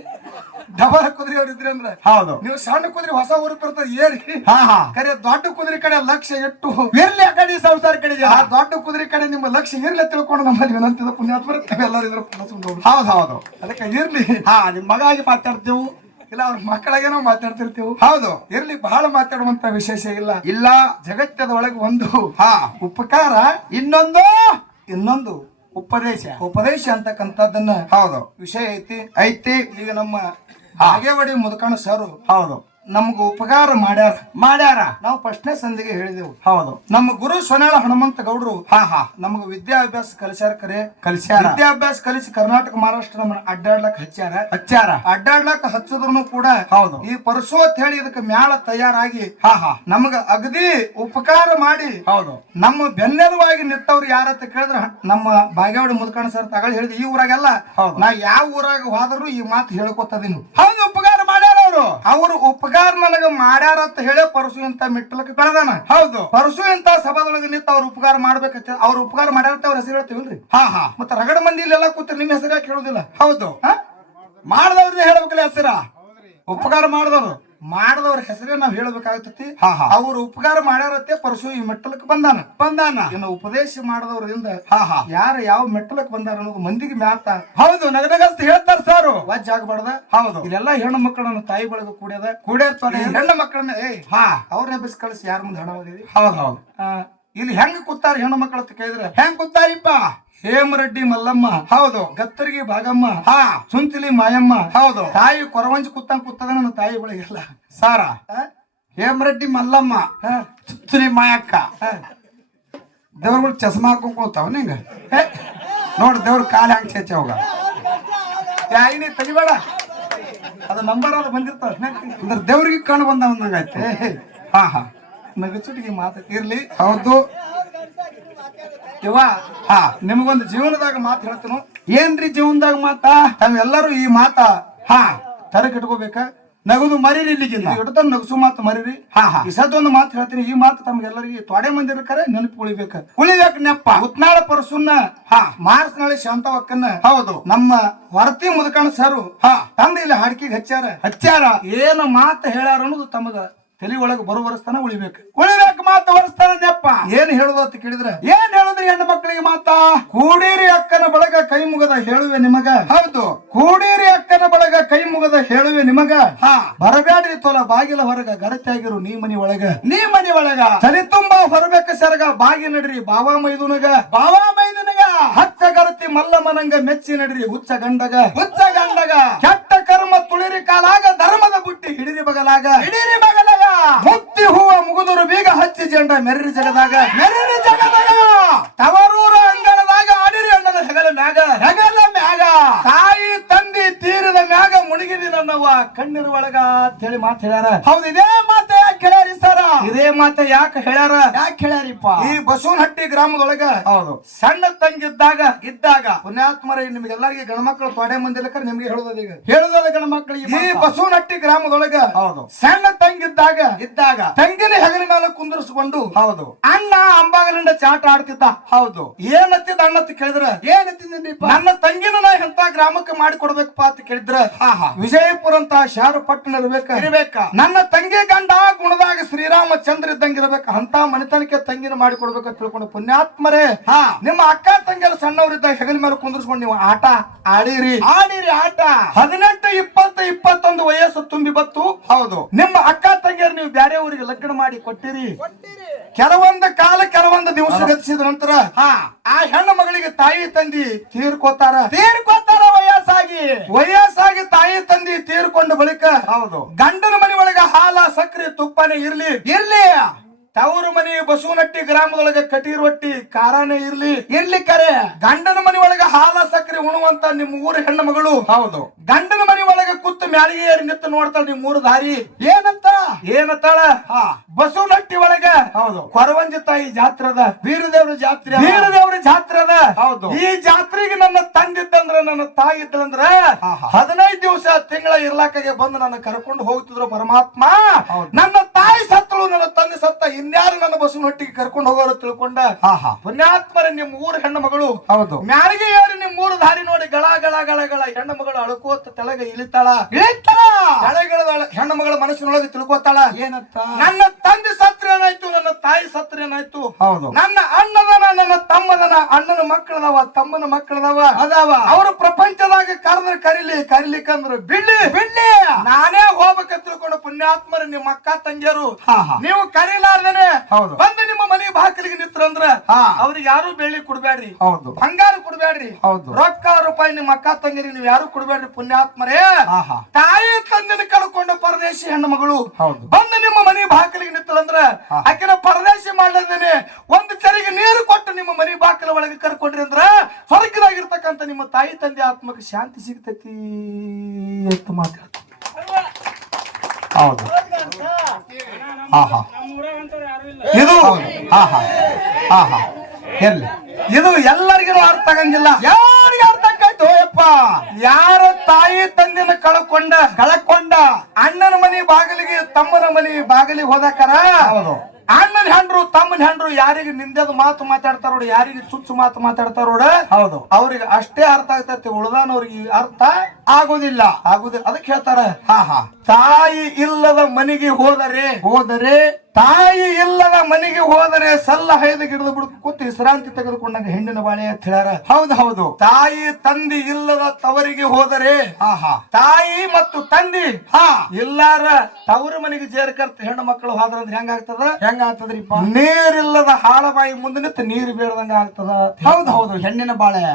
ಡಬಲ್ ಕುದುರೆ ಅವ್ರು ಇದ್ರಿ ಅಂದ್ರೆ ಹೌದು ನೀವು ಸಣ್ಣ ಕುದುರೆ ಹೊಸ ಊರು ಬರ್ತದ ಏರಿ ಹಾ ಕರೆ ದೊಡ್ಡ ಕುದುರೆ ಕಡೆ ಲಕ್ಷ್ಯ ಇಟ್ಟು ಇರ್ಲಿ ಆ ಕಡೆ ಸಂಸಾರ ಕಡೆ ಆ ದೊಡ್ಡ ಕುದುರೆ ಕಡೆ ನಿಮ್ಮ ಲಕ್ಷ್ಯ ಇರ್ಲಿ ತಿಳ್ಕೊಂಡು ನಮ್ಮಲ್ಲಿ ವಿನಂತಿದ ಪುಣ್ಯಾತ್ಮರ ಎಲ್ಲರೂ ಇದ್ರ ಪಾಲಿಸ್ಕೊಂಡು ಹೌದು ಅದಕ್ಕೆ ಇರ್ಲಿ ಹಾ ನಿಮ್ ಮಗಾಗಿ ಮಾತಾಡ್ತೇವು ಇಲ್ಲ ಅವ್ರ ಮಕ್ಕಳಿಗೆ ನಾವು ಮಾತಾಡ್ತಿರ್ತೀವಿ ಹೌದು ಇರ್ಲಿ ಬಹಳ ಮಾತಾಡುವಂತ ವಿಶೇಷ ಇಲ್ಲ ಇಲ್ಲ ಜಗತ್ತದ ಒಳಗೆ ಒಂದು ಹಾ ಉಪಕಾರ ಇನ್ನೊಂದು ಉಪದೇಶ ಅಂತಕ್ಕಂಥದ್ದನ್ನ ಹೌದು ವಿಷಯ ಐತಿ ಈಗ ನಮ್ಮ ಹಾಗೇವಾಡಿ ಮುದುಕಣ ಸರ್ ಹೌದು ನಮ್ಗ ಉಪಕಾರ ಮಾಡ್ಯಾರ ನಾವು ಫಸ್ಟ್ನೇ ಸಂಧಿಗೆ ಹೇಳಿದೆವು ಹೌದು ನಮ್ಮ ಗುರು ಸೊನಾಳ ಹನುಮಂತ ಗೌಡ್ರು ಹಾ ನಮಗ ವಿದ್ಯಾಭ್ಯಾಸ ಕಲಿಸ್ಯಾರ ಕಲಿಸ್ಯಾರ ವಿದ್ಯಾಭ್ಯಾಸ ಕಲಿಸಿ ಕರ್ನಾಟಕ ಮಹಾರಾಷ್ಟ್ರ ನಮ್ಮನ್ನ ಅಡ್ಡಾಡ್ಲಕ್ ಹಚ್ಚಾರ ಅಡ್ಡಾಡ್ಲಕ್ ಹಚ್ಚದ್ರು ಕೂಡ ಹೌದು ಈ ಪರಸು ಅಂತ ಹೇಳಿ ಇದಕ್ಕೆ ಮ್ಯಾಲ ತಯಾರಾಗಿ ಹಾ ನಮಗ ಅಗದಿ ಉಪಕಾರ ಮಾಡಿ ಹೌದು ನಮ್ಮ ಬೆನ್ನೆಲುವಾಗಿ ನಿಂತವ್ರು ಯಾರತ್ತ ಕೇಳಿದ್ರ ನಮ್ಮ ಬಾಗೇವಾಡಿ ಮುದುಕಣ ಸರ್ ತಗೊಳ್ಳಿ ಹೇಳಿದ್ ಈ ಊರಾಗೆಲ್ಲ ನಾ ಯಾವ ಊರಾಗ ಹೋದ್ರು ಈ ಮಾತು ಹೇಳ್ಕೊತದೀನಿ ಹೌದು ಉಪಕಾರ ಮಾಡ್ಯಾರ ಅವರು ಉಪಕಾರ ನನಗ ಮಾಡ್ಯಾರ ಅಂತ ಹೇಳಿ ಪರಸು ಇಂತ ಮೆಟ್ಟಲಕ್ಕೆ ಬೆಳೆದಾನ ಹೌದು ಪರಸು ಇಂತ ಸಭಾದೊಳಗೆ ನಿಂತ ಅವ್ರ ಉಪಕಾರ ಮಾಡ್ಬೇಕಂತ ಅವ್ರ ಉಪಕಾರ ಮಾಡ್ಯಾರ ಅವ್ರ ಹೆಸರು ಹೇಳ್ತೀವಿಲ್ರಿ ಹಾ ಮತ್ತ ರಗಡ ಮಂದಿ ಇಲ್ಲೆಲ್ಲ ಕೂತ್ರಿ ನಿಮ್ ಹೆಸರು ಯಾಕೆ ಹೇಳೋದಿಲ್ಲ ಹೌದು ಮಾಡ್ದವ್ರನ್ನ ಹೇಳ್ಬೇಕಲ್ಲ ಹೆಸರ ಉಪಕಾರ ಮಾಡದವ್ರ ಹೆಸರೇ ನಾವ್ ಹೇಳ್ಬೇಕಾಗತೈತಿ ಹಾ ಅವ್ರ ಉಪಕಾರ ಮಾಡ್ಯಾರತ್ತೆ ಪರಸು ಈ ಮೆಟ್ಟಲಕ್ಕೆ ಬಂದಾನ ಇನ್ನು ಉಪದೇಶ ಮಾಡದವ್ರಿಂದ ಹಾ ಯಾರ ಯಾವ ಮೆಟ್ಟಲಕ್ಕೆ ಬಂದಾರ ಅನ್ನೋದು ಮಂದಿಗೆ ಮ್ಯಾತ ಹೌದು ನಗನಗಸ್ತ ಹೇಳ್ತಾರ ಸಾರು ವಜ್ಜ ಆಗ್ಬಾರ್ದ ಹೌದು ಇಲ್ಲೆಲ್ಲ ಹೆಣ್ಣು ಮಕ್ಕಳನ್ನ ತಾಯಿ ಬಳಗ ಕೂಡಿರ್ತಾರೆ ಹೆಣ್ಣು ಮಕ್ಕಳನ್ನ ಹಾ ಅವ್ರನ್ನ ಬಿಸ್ ಕಳಿಸಿ ಯಾರ ಮುಂದೆ ಹಣ ಓದಿದ್ವಿ ಹೌದು ಇಲ್ಲಿ ಹೆಂಗ್ ಕೂತಾರ ಹೆಣ್ಣು ಮಕ್ಕಳ ಅಂತ ಕೇಳಿದ್ರೆ ಹೆಂಗ್ ಕೂತಾರಿಪ್ಪ ಹೇಮರೆಡ್ಡಿ ಮಲ್ಲಮ್ಮ ಹೌದು ಗತ್ತರ್ಗಿ ಭಾಗಮ್ಮ ಹಾ ಸುಂತಿಲಿ ಮಾಯಮ್ಮ ಹೌದು ತಾಯಿ ಕೊರವಂಜಿ ಕೂತದ ನನ್ನ ತಾಯಿ ಒಳಗೆಲ್ಲ ಸಾರ ಹೇಮರೆಡ್ಡಿ ಮಲ್ಲಮ್ಮ ಸುತ್ತಲಿ ಮಾಯಕ್ಕ ದೇವ್ರಗಳು ಚಸ್ಮಾ ಹಾಕೊಂಡ್ ಕೂತಾವ ನಿಂಗ ನೋಡ್ ದೇವ್ರ ಕಾಲ ಹೆಂಗ್ ಚೇಚ ಹೋಗ ಯಾಯಿನಿ ತೆಗಿಬೇಡ ಅದ ನಂಬರ್ ಅದು ಬಂದಿರ್ತಾವ ಅಂದ್ರೆ ದೇವ್ರಿಗೆ ಕಣ್ಣು ಬಂದಂಗಾಯ್ತು ಹಾ ನಗಚುಟಿಗೆ ಮಾತು ಇರ್ಲಿ ಹೌದು ಇವ ನಿಮಗೊಂದು ಜೀವನದಾಗ ಮಾತು ಹೇಳ್ತೇನು ಏನ್ರಿ ಜೀವನದಾಗ ಮಾತಾ ತಾವೆಲ್ಲರೂ ಈ ಮಾತ ತರಕ್ ಇಟ್ಕೋಬೇಕ ನಗುದು ಮರೀರಿ ಇಲ್ಲಿಗಿಂದ ಇಡ್ತಾನ ನಗಸು ಮಾತು ಮರೀರಿ ಇಸದೊಂದು ಮಾತು ಹೇಳ್ತೀನಿ ಈ ಮಾತು ತಮ್ಗೆಲ್ಲರಿಗೆ ತೊಡೆ ಮಂದಿ ಇರ್ತಾರೆ ನೆನಪು ಉಳಿಬೇಕು ನೆಪ್ಪ ಉತ್ನಾಳ ಪರಸುನ್ನ ಮಾರ್ಚ್ ನಾಳೆ ಶಾಂತವಕ್ಕನ್ನ ಹೌದು ನಮ್ಮ ಹೊರತಿ ಮುದುಕಣ ಸರು ತಂದ ಇಲ್ಲಿ ಹಾಡ್ಕಿಗೆ ಹಚ್ಚಾರ ಏನು ಮಾತು ಹೇಳ್ಯಾರ ಅನ್ನೋದು ತಮಗ ತಲೆ ಒಳಗೆ ಬರುವರಸ್ತಾನ ಉಳಿಬೇಕು ಮಾತು ಹೊರಸ್ತಾನ ನೆಪ್ಪ ಏನ್ ಹೇಳುದು ಅಂತ ಕೇಳಿದ್ರೆ ಏನ್ ಹೇಳುದ್ರಿ ಹೆಣ್ಣು ಮಕ್ಕಳಿಗೆ ಮಾತಾ ಕೂಡೀರಿ ಅಕ್ಕನ ಬಳಗ ಕೈ ಮುಗದ ಹೇಳುವೆ ನಿಮಗ ಹೌದು ಕೂಡೀರಿ ಅಕ್ಕನ ಬಳಗ ಕೈ ಮುಗದ ಹೇಳುವೆ ನಿಮಗ ಬರಬ್ಯಾಡ್ರಿ ತೋಲ ಬಾಗಿಲ ಹೊರಗ ಗರತಿಯಾಗಿರು ನೀ ಮನಿ ಒಳಗ ತಲೆ ತುಂಬಾ ಹೊರಬೇಕ ಸರಗ ಬಾಗಿ ನಡ್ರಿ ಬಾವಾ ಮೈದುನಗ ಹಚ್ಚ ಗರತಿ ಮಲ್ಲಮ್ಮನಂಗ ಮೆಚ್ಚಿ ನಡ್ರಿ ಹುಚ್ಚ ಗಂಡಗ ಕೆಟ್ಟ ಕರ್ಮ ತುಳಿರಿ ಕಾಲಾಗ ಧರ್ಮದ ಬುಟ್ಟಿ ಹಿಡಿರಿ ಬಗಲಾಗ ಮುತ್ತಿ ಹೂವ ಮುಗುದರು ಬೀಗ ಹಚ್ಚಿ ಜಂಡ ಮೆರ್ರಿ ಜಗದಾಗ ತವರೂರ ಅಂಗಳದಾಗ ಆಡಿರಿ ಅನ್ನದ ಹೆಗಲ ಮ್ಯಾಗ ತಾಯಿ ತಂದಿ ತೀರದ ಮ್ಯಾಗ ಮುಳುಗಿದಿ ನನ್ನವ್ವ ಕಣ್ಣೀರ್ ಒಳಗ ಅಂತ ಹೇಳಿ ಮಾತು ಹೇಳ್ಯಾರ ಹೌದು ಇದೇ ಮಾತ ಯಾಕೆ ಹೇಳ್ಯಾರಿ ಸರ ಇದೇ ಮಾತ ಯಾಕೆ ಹೇಳ್ಯಾರ ಈ ಬಸವನಹಟ್ಟಿ ಗ್ರಾಮದೊಳಗ ಹೌದು ಸಣ್ಣ ತಂಗಿದ್ದಾಗ ಪುಣ್ಯಾತ್ಮರ ನಿಮ್ಗೆಲ್ಲರಿಗೆ ಗಣಮಕ್ಕಳು ತೊಡೆ ಮಂದಿಲಕ್ಕ ನಿಮ್ಗೆ ಹೇಳುದ ಈಗ ಗಣಮಕ್ಕಳಿಗೆ ಈ ಬಸವನಹಟ್ಟಿ ಗ್ರಾಮದೊಳಗ ಹೌದು ಸಣ್ಣ ತಂಗಿದ್ದಾಗ ತಂಗಿನ ಹೆಗಲ ಮೇಲೆ ಕುಂದರ್ಸ್ಕೊಂಡು ಹೌದು ಅಣ್ಣ ಅಂಬಾಗಲಿಂದ ಚಾಟ ಆಡ್ತಿದ್ದ ಹೌದು ಏನತ್ತಿದ ಅಣ್ಣತ್ ಕೇಳಿದ್ರ ನನ್ನ ತಂಗಿನ ನಾ ಎಂತ ಗ್ರಾಮಕ್ಕೆ ಮಾಡಿ ಕೊಡ್ಬೇಕಪ್ಪ ಅಂತ ಕೇಳಿದ್ರ ವಿಜಯಪುರ ಅಂತ ಶಾರು ಪಟ್ಟಣ ಇರ್ಬೇಕ ನನ್ನ ತಂಗಿ ಗಂಡ ಗುಣದಾಗ ಶ್ರೀರಾಮಚಂದ್ರ ಇದ್ದಂಗಿರ್ಬೇಕ ಅಂತ ಮನೆತನಕ್ಕೆ ತಂಗಿನ ಮಾಡಿ ಕೊಡ್ಬೇಕಂತ ತಿಳ್ಕೊಂಡು ಪುಣ್ಯಾತ್ಮರೇ ನಿಮ್ಮ ಅಕ್ಕ ತಂಗಿಯರು ಸಣ್ಣವರಿದ್ದಾಗ ಹೆಗಲ ಮೇಲೆ ಕುಂದರ್ಸ್ಕೊಂಡು ನೀವು ಆಟ ಆಡಿರಿ ಆಟ 18 20 21 ವಯಸ್ಸು ತುಂಬಿ ಬತ್ತು ಹೌದು ನಿಮ್ಮ ಅಕ್ಕ ತಂಗಿಯರು ನೀವು ಬ್ಯಾರೆ ಊರಿಗೆ ಲಗ್ನ ಮಾಡಿ ಕೊಟ್ಟಿರಿ ಕೆಲವೊಂದು ದಿವಸ ಗತಿಸಿದ ನಂತರ ಆ ಹೆಣ್ಣು ಮಗಳಿಗೆ ತಾಯಿ ತಂದಿ ತೀರ್ಕೋತಾರ ವಯಸ್ಸಾಗಿ ತಾಯಿ ತಂದಿ ತೀರ್ಕೊಂಡ ಬಳಿಕ ಹೌದು ಗಂಡನ ಮನೆ ಒಳಗ ಹಾಲ ಸಕ್ಕರೆ ತುಪ್ಪನೇ ಇರ್ಲಿ ತವರು ಮನೆ ಬಸವನಹಟ್ಟಿ ಗ್ರಾಮದೊಳಗ ಕಟಿ ರೊಟ್ಟಿ ಖಾರಾನೇ ಇರ್ಲಿ ಕರೆ ಗಂಡನ ಮನೆ ಒಳಗ ಹಾಲ ಸಕ್ಕರೆ ಉಣುವಂತ ನಿಮ್ಮ ಊರ ಹೆಣ್ಣು ಮಗಳು ಹೌದು ಗಂಡನ ಮನೆ ಒಳಗ ಕೂತು ಮ್ಯಾಲಿಗೆ ಏರಿ ನಿಂತು ನೋಡ್ತಾಳ ನಿಮ್ ಮೂರು ದಾರಿ ಏನಂತಾಳ ಬಸವನಹಟ್ಟಿ ಒಳಗ ಹೌದು ಕೊರವಂಜಿ ತಾಯಿ ಜಾತ್ರದ ವೀರದೇವ್ರ ಜಾತ್ರದ ಹೌದು ಈ ಜಾತ್ರೆಗೆ ನನ್ನ ತಂದಿದ್ದಂದ್ರ ನನ್ನ ತಾಯಿ ಇದ್ದಂದ್ರ 15 ದಿವಸ ತಿಂಗಳ ಇರ್ಲಾಕಾಗೆ ಬಂದು ನನ್ನ ಕರ್ಕೊಂಡು ಹೋಗ್ತಿದ್ರು ಪರಮಾತ್ಮ ನನ್ನ ತಾಯಿ ತಾಯಿ ಸತ್ತಳು ನನ್ನ ತಂದೆ ಸತ್ತ ಇನ್ಯಾರು ನನ್ನ ಬಸ್ಸಿನ ಹೊಟ್ಟಿಗೆ ಕರ್ಕೊಂಡು ಹೋಗೋರು ತಿಳ್ಕೊಂಡ ಪುಣ್ಯಾತ್ಮರ ನಿಮ್ಮ ಊರ ಹೆಣ್ಣು ಮಗಳು ಹೌದು ಮ್ಯಾಲಿಗೆ ಏರಿ ನಿಮ್ಮ ಊರ ದಾರಿ ನೋಡಿ ಗಳ ಗಳ ಗಳ ಗಳ ಹೆಣ್ಣು ಮಗಳು ಅಳ್ಕೋತ ತೆಳಗ ಇಳಿತಾಳ ತೆಳಗಿಳದ ಹೆಣ್ಣು ಮಗಳ ಮನಸ್ಸಿನೊಳಗೆ ತಿಳ್ಕೊತಾಳ ಏನಂತ ನನ್ನ ತಂದೆ ಸತ್ರ ಏನಾಯ್ತು ನನ್ನ ತಾಯಿ ಸತ್ರ ಏನಾಯ್ತು ಹೌದು ನನ್ನ ಅಣ್ಣದನ ನನ್ನ ತಮ್ಮದನ ಅಣ್ಣನ ಮಕ್ಕಳದವ ತಮ್ಮನ ಮಕ್ಕಳದವ ಅದಾವ ಅವರು ಪ್ರಪಂಚದಾಗ ಕರೆದ್ರೆ ಕರಿಲಿಕ್ಕಂದ್ರ ಬಿಡ್ಲಿ ನಾನೇ ಹೋಗ್ಬೇಕಂತ ತಿಳ್ಕೊಂಡು ಪುಣ್ಯಾತ್ಮರು ನಿಮ್ಮ ಅಕ್ಕ ತಂಗಿಯರು ನೀವು ಕರೀಲಾರ್ದೇನೆ ಹೌದು ಬಂದು ನಿಮ್ಮ ಮನೆ ಬಾಗಿಲಿಗೆ ನಿಂತ್ರಂದ್ರ ಅವ್ರಿಗೆ ಯಾರು ಬೆಳ್ಳಿ ಕೊಡ್ಬೇಡ್ರಿ ಹೌದು ಬಂಗಾರ ಕೊಡ್ಬೇಡ್ರಿ ಹೌದು ರೊಕ್ಕ ರೂಪಾಯಿ ನಿಮ್ಮ ಅಕ್ಕ ತಂಗಿರಿಗೆ ನೀವು ಯಾರು ಕೊಡ್ಬೇಡ್ರಿ ಪುಣ್ಯಾತ್ಮರೇ ತಾಯಿ ತಂದಿನ ಕಳ್ಕೊಂಡು ಪರದೇಶಿ ಹೆಣ್ಣು ಮಗಳು ಹೌದು ಬಂದು ನಿಮ್ಮ ಮನೆ ಬಾಗಿಲಿಗೆ ನಿಂತಳಂದ್ರ ಆಕಿನ ಪರದೇಶಿ ಮಾಡ್ಲದೇನೆ ಒಂದು ಚರಿಗೆ ನೀರು ಕೊಟ್ಟು ನಿಮ್ಮ ಮನೆ ಬಾಗಿಲ ಒಳಗೆ ಕರ್ಕೊಂಡ್ರಿ ಅಂದ್ರ ಹೊರಗಿದಾಗಿರ್ತಕ್ಕಂಥ ನಿಮ್ಮ ತಾಯಿ ತಂದೆ ಆತ್ಮಕ್ಕೆ ಶಾಂತಿ ಸಿಗ್ತೈತಿ ಅಂತ ಮಾತಾಡ್ತಾರೆ ಹೌದು ಇದು ಎಲ್ಲಿ ಇದು ಎಲ್ಲರಿಗೂ ಅರ್ಥ ಆಗಂಗಿಲ್ಲ ಯಾರಿಗೆ ಅರ್ಥ ಆಯ್ತು ಯಪ್ಪ ಯಾರ ತಾಯಿ ತಂದೆನ ಕಳಕೊಂಡ ಅಣ್ಣನ ಮನಿ ಬಾಗಿಲಿಗೆ ತಮ್ಮನ ಮನಿ ಬಾಗಿಲಿಗೆ ಹೋದಾಕರ ಹೌದು ಅಣ್ಣನ ಹೆಂಡ್ರು ತಮ್ಮನ ಹೆಂಡ್ರು ಯಾರಿಗೆ ನಿಂದದ ಮಾತು ಮಾತಾಡ್ತಾರೋಡ ಯಾರಿಗೆ ಚುಚ್ಚು ಮಾತು ಮಾತಾಡ್ತಾರೋಡ ಹೌದು ಅವ್ರಿಗೆ ಅಷ್ಟೇ ಅರ್ಥ ಆಗ್ತೈತಿ ಉಳ್ದಾನವ್ರಿಗೆ ಅರ್ಥ ಆಗುದಿಲ್ಲ ಅದಕ್ಕೆ ಹೇಳ್ತಾರ ತಾಯಿ ಇಲ್ಲದ ಮನೆಗೆ ಹೋದರೆ ತಾಯಿ ಇಲ್ಲದ ಮನೆಗೆ ಹೋದರೆ ಸಲ್ಲ ಹೈದ ಗಿಡದ ಬುಡಕ ಕೂತು ವಿಶ್ರಾಂತಿ ತೆಗೆದುಕೊಂಡಾಗ ಹೆಣ್ಣಿನ ಬಾಳೆ ಅಂತ ಹೇಳ್ಯಾರ ಹೌದು ತಾಯಿ ತಂದಿ ಇಲ್ಲದ ತವರಿಗೆ ಹೋದರೆ ತಾಯಿ ಮತ್ತು ತಂದಿ ಇಲ್ಲಾರ ತವರ ಮನೆಗೆ ಜೇರ್ಕರ್ತ ಹೆಣ್ಣು ಮಕ್ಕಳು ಹೋದ್ರಂದ್ರೆ ಹೆಂಗಾಗ್ತದ್ರಿಪ್ಪ ನೀರಿಲ್ಲದ ಹಾಳಬಾಯಿ ಮುಂದೆ ನಿಂತು ನೀರು ಬೇಡದಂಗ ಆಗ್ತದ ಹೌದು ಹೆಣ್ಣಿನ ಬಾಳೆ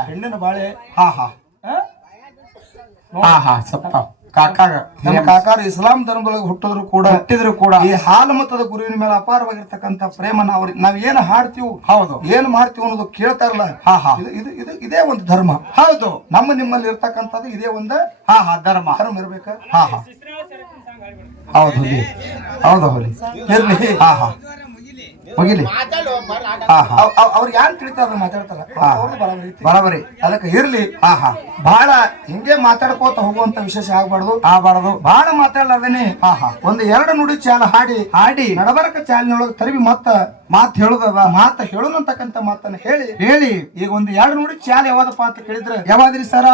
ಸಪ್ಪ ನಮ್ಮ ಕಾಕಾರ ಇಸ್ಲಾಂ ಧರ್ಮದೊಳಗೆ ಹುಟ್ಟಿದ್ರು ಕೂಡ ಈ ಹಾಲು ಮತದ ಗುರುವಿನ ಮೇಲೆ ಅಪಾರವಾಗಿರ್ತಕ್ಕಂಥ ಪ್ರೇಮನ ಅವ್ರಿಗೆ ನಾವ್ ಏನ್ ಹಾಡ್ತೀವಿ ಹೌದು ಏನ್ ಮಾಡ್ತೀವಿ ಅನ್ನೋದು ಕೇಳ್ತಾರಲ್ಲ ಇದೇ ಒಂದು ಧರ್ಮ ಹೌದು ನಿಮ್ಮಲ್ಲಿ ಇರ್ತಕ್ಕಂಥದ್ದು ಇದೇ ಒಂದು ಧರ್ಮ ಇರ್ಬೇಕ ಹೌದು ಇರ್ಲಿ ಮುಗಿಲಿ ಅವ್ರಿಗೆ ಯಾರು ತಿಳಿತಾರ ಮಾತಾಡ್ತಾರ ಬರಬರಿ ಅದಕ್ಕೆ ಇರ್ಲಿ ಬಹಳ ಹಿಂಗೆ ಮಾತಾಡ್ಕೋತ ಹೋಗುವಂತ ವಿಶೇಷ ಆಗ್ಬಾರ್ದು ಬಹಳ ಮಾತಾಡ್ಲಾರ್ದೇನೆ ಒಂದು ಎರಡು ನುಡಿ ಚಾಲ ಹಾಡಿ ನಡಬರಕ ಚಾಲಿನೊಳಗೆ ತರವಿ ಮಾತು ಹೇಳುದದ ಮಾತು ಹೇಳುನಂತಕ್ಕಂಥ ಮಾತನ್ನ ಹೇಳಿ ಹೇಳಿ ಈಗ ಒಂದು ಎರಡು ನುಡಿ ಚಾಲ ಯಾವ್ದಪ್ಪ ಅಂತ ಕೇಳಿದ್ರೆ ಯಾವಾದ್ರಿ ಸರ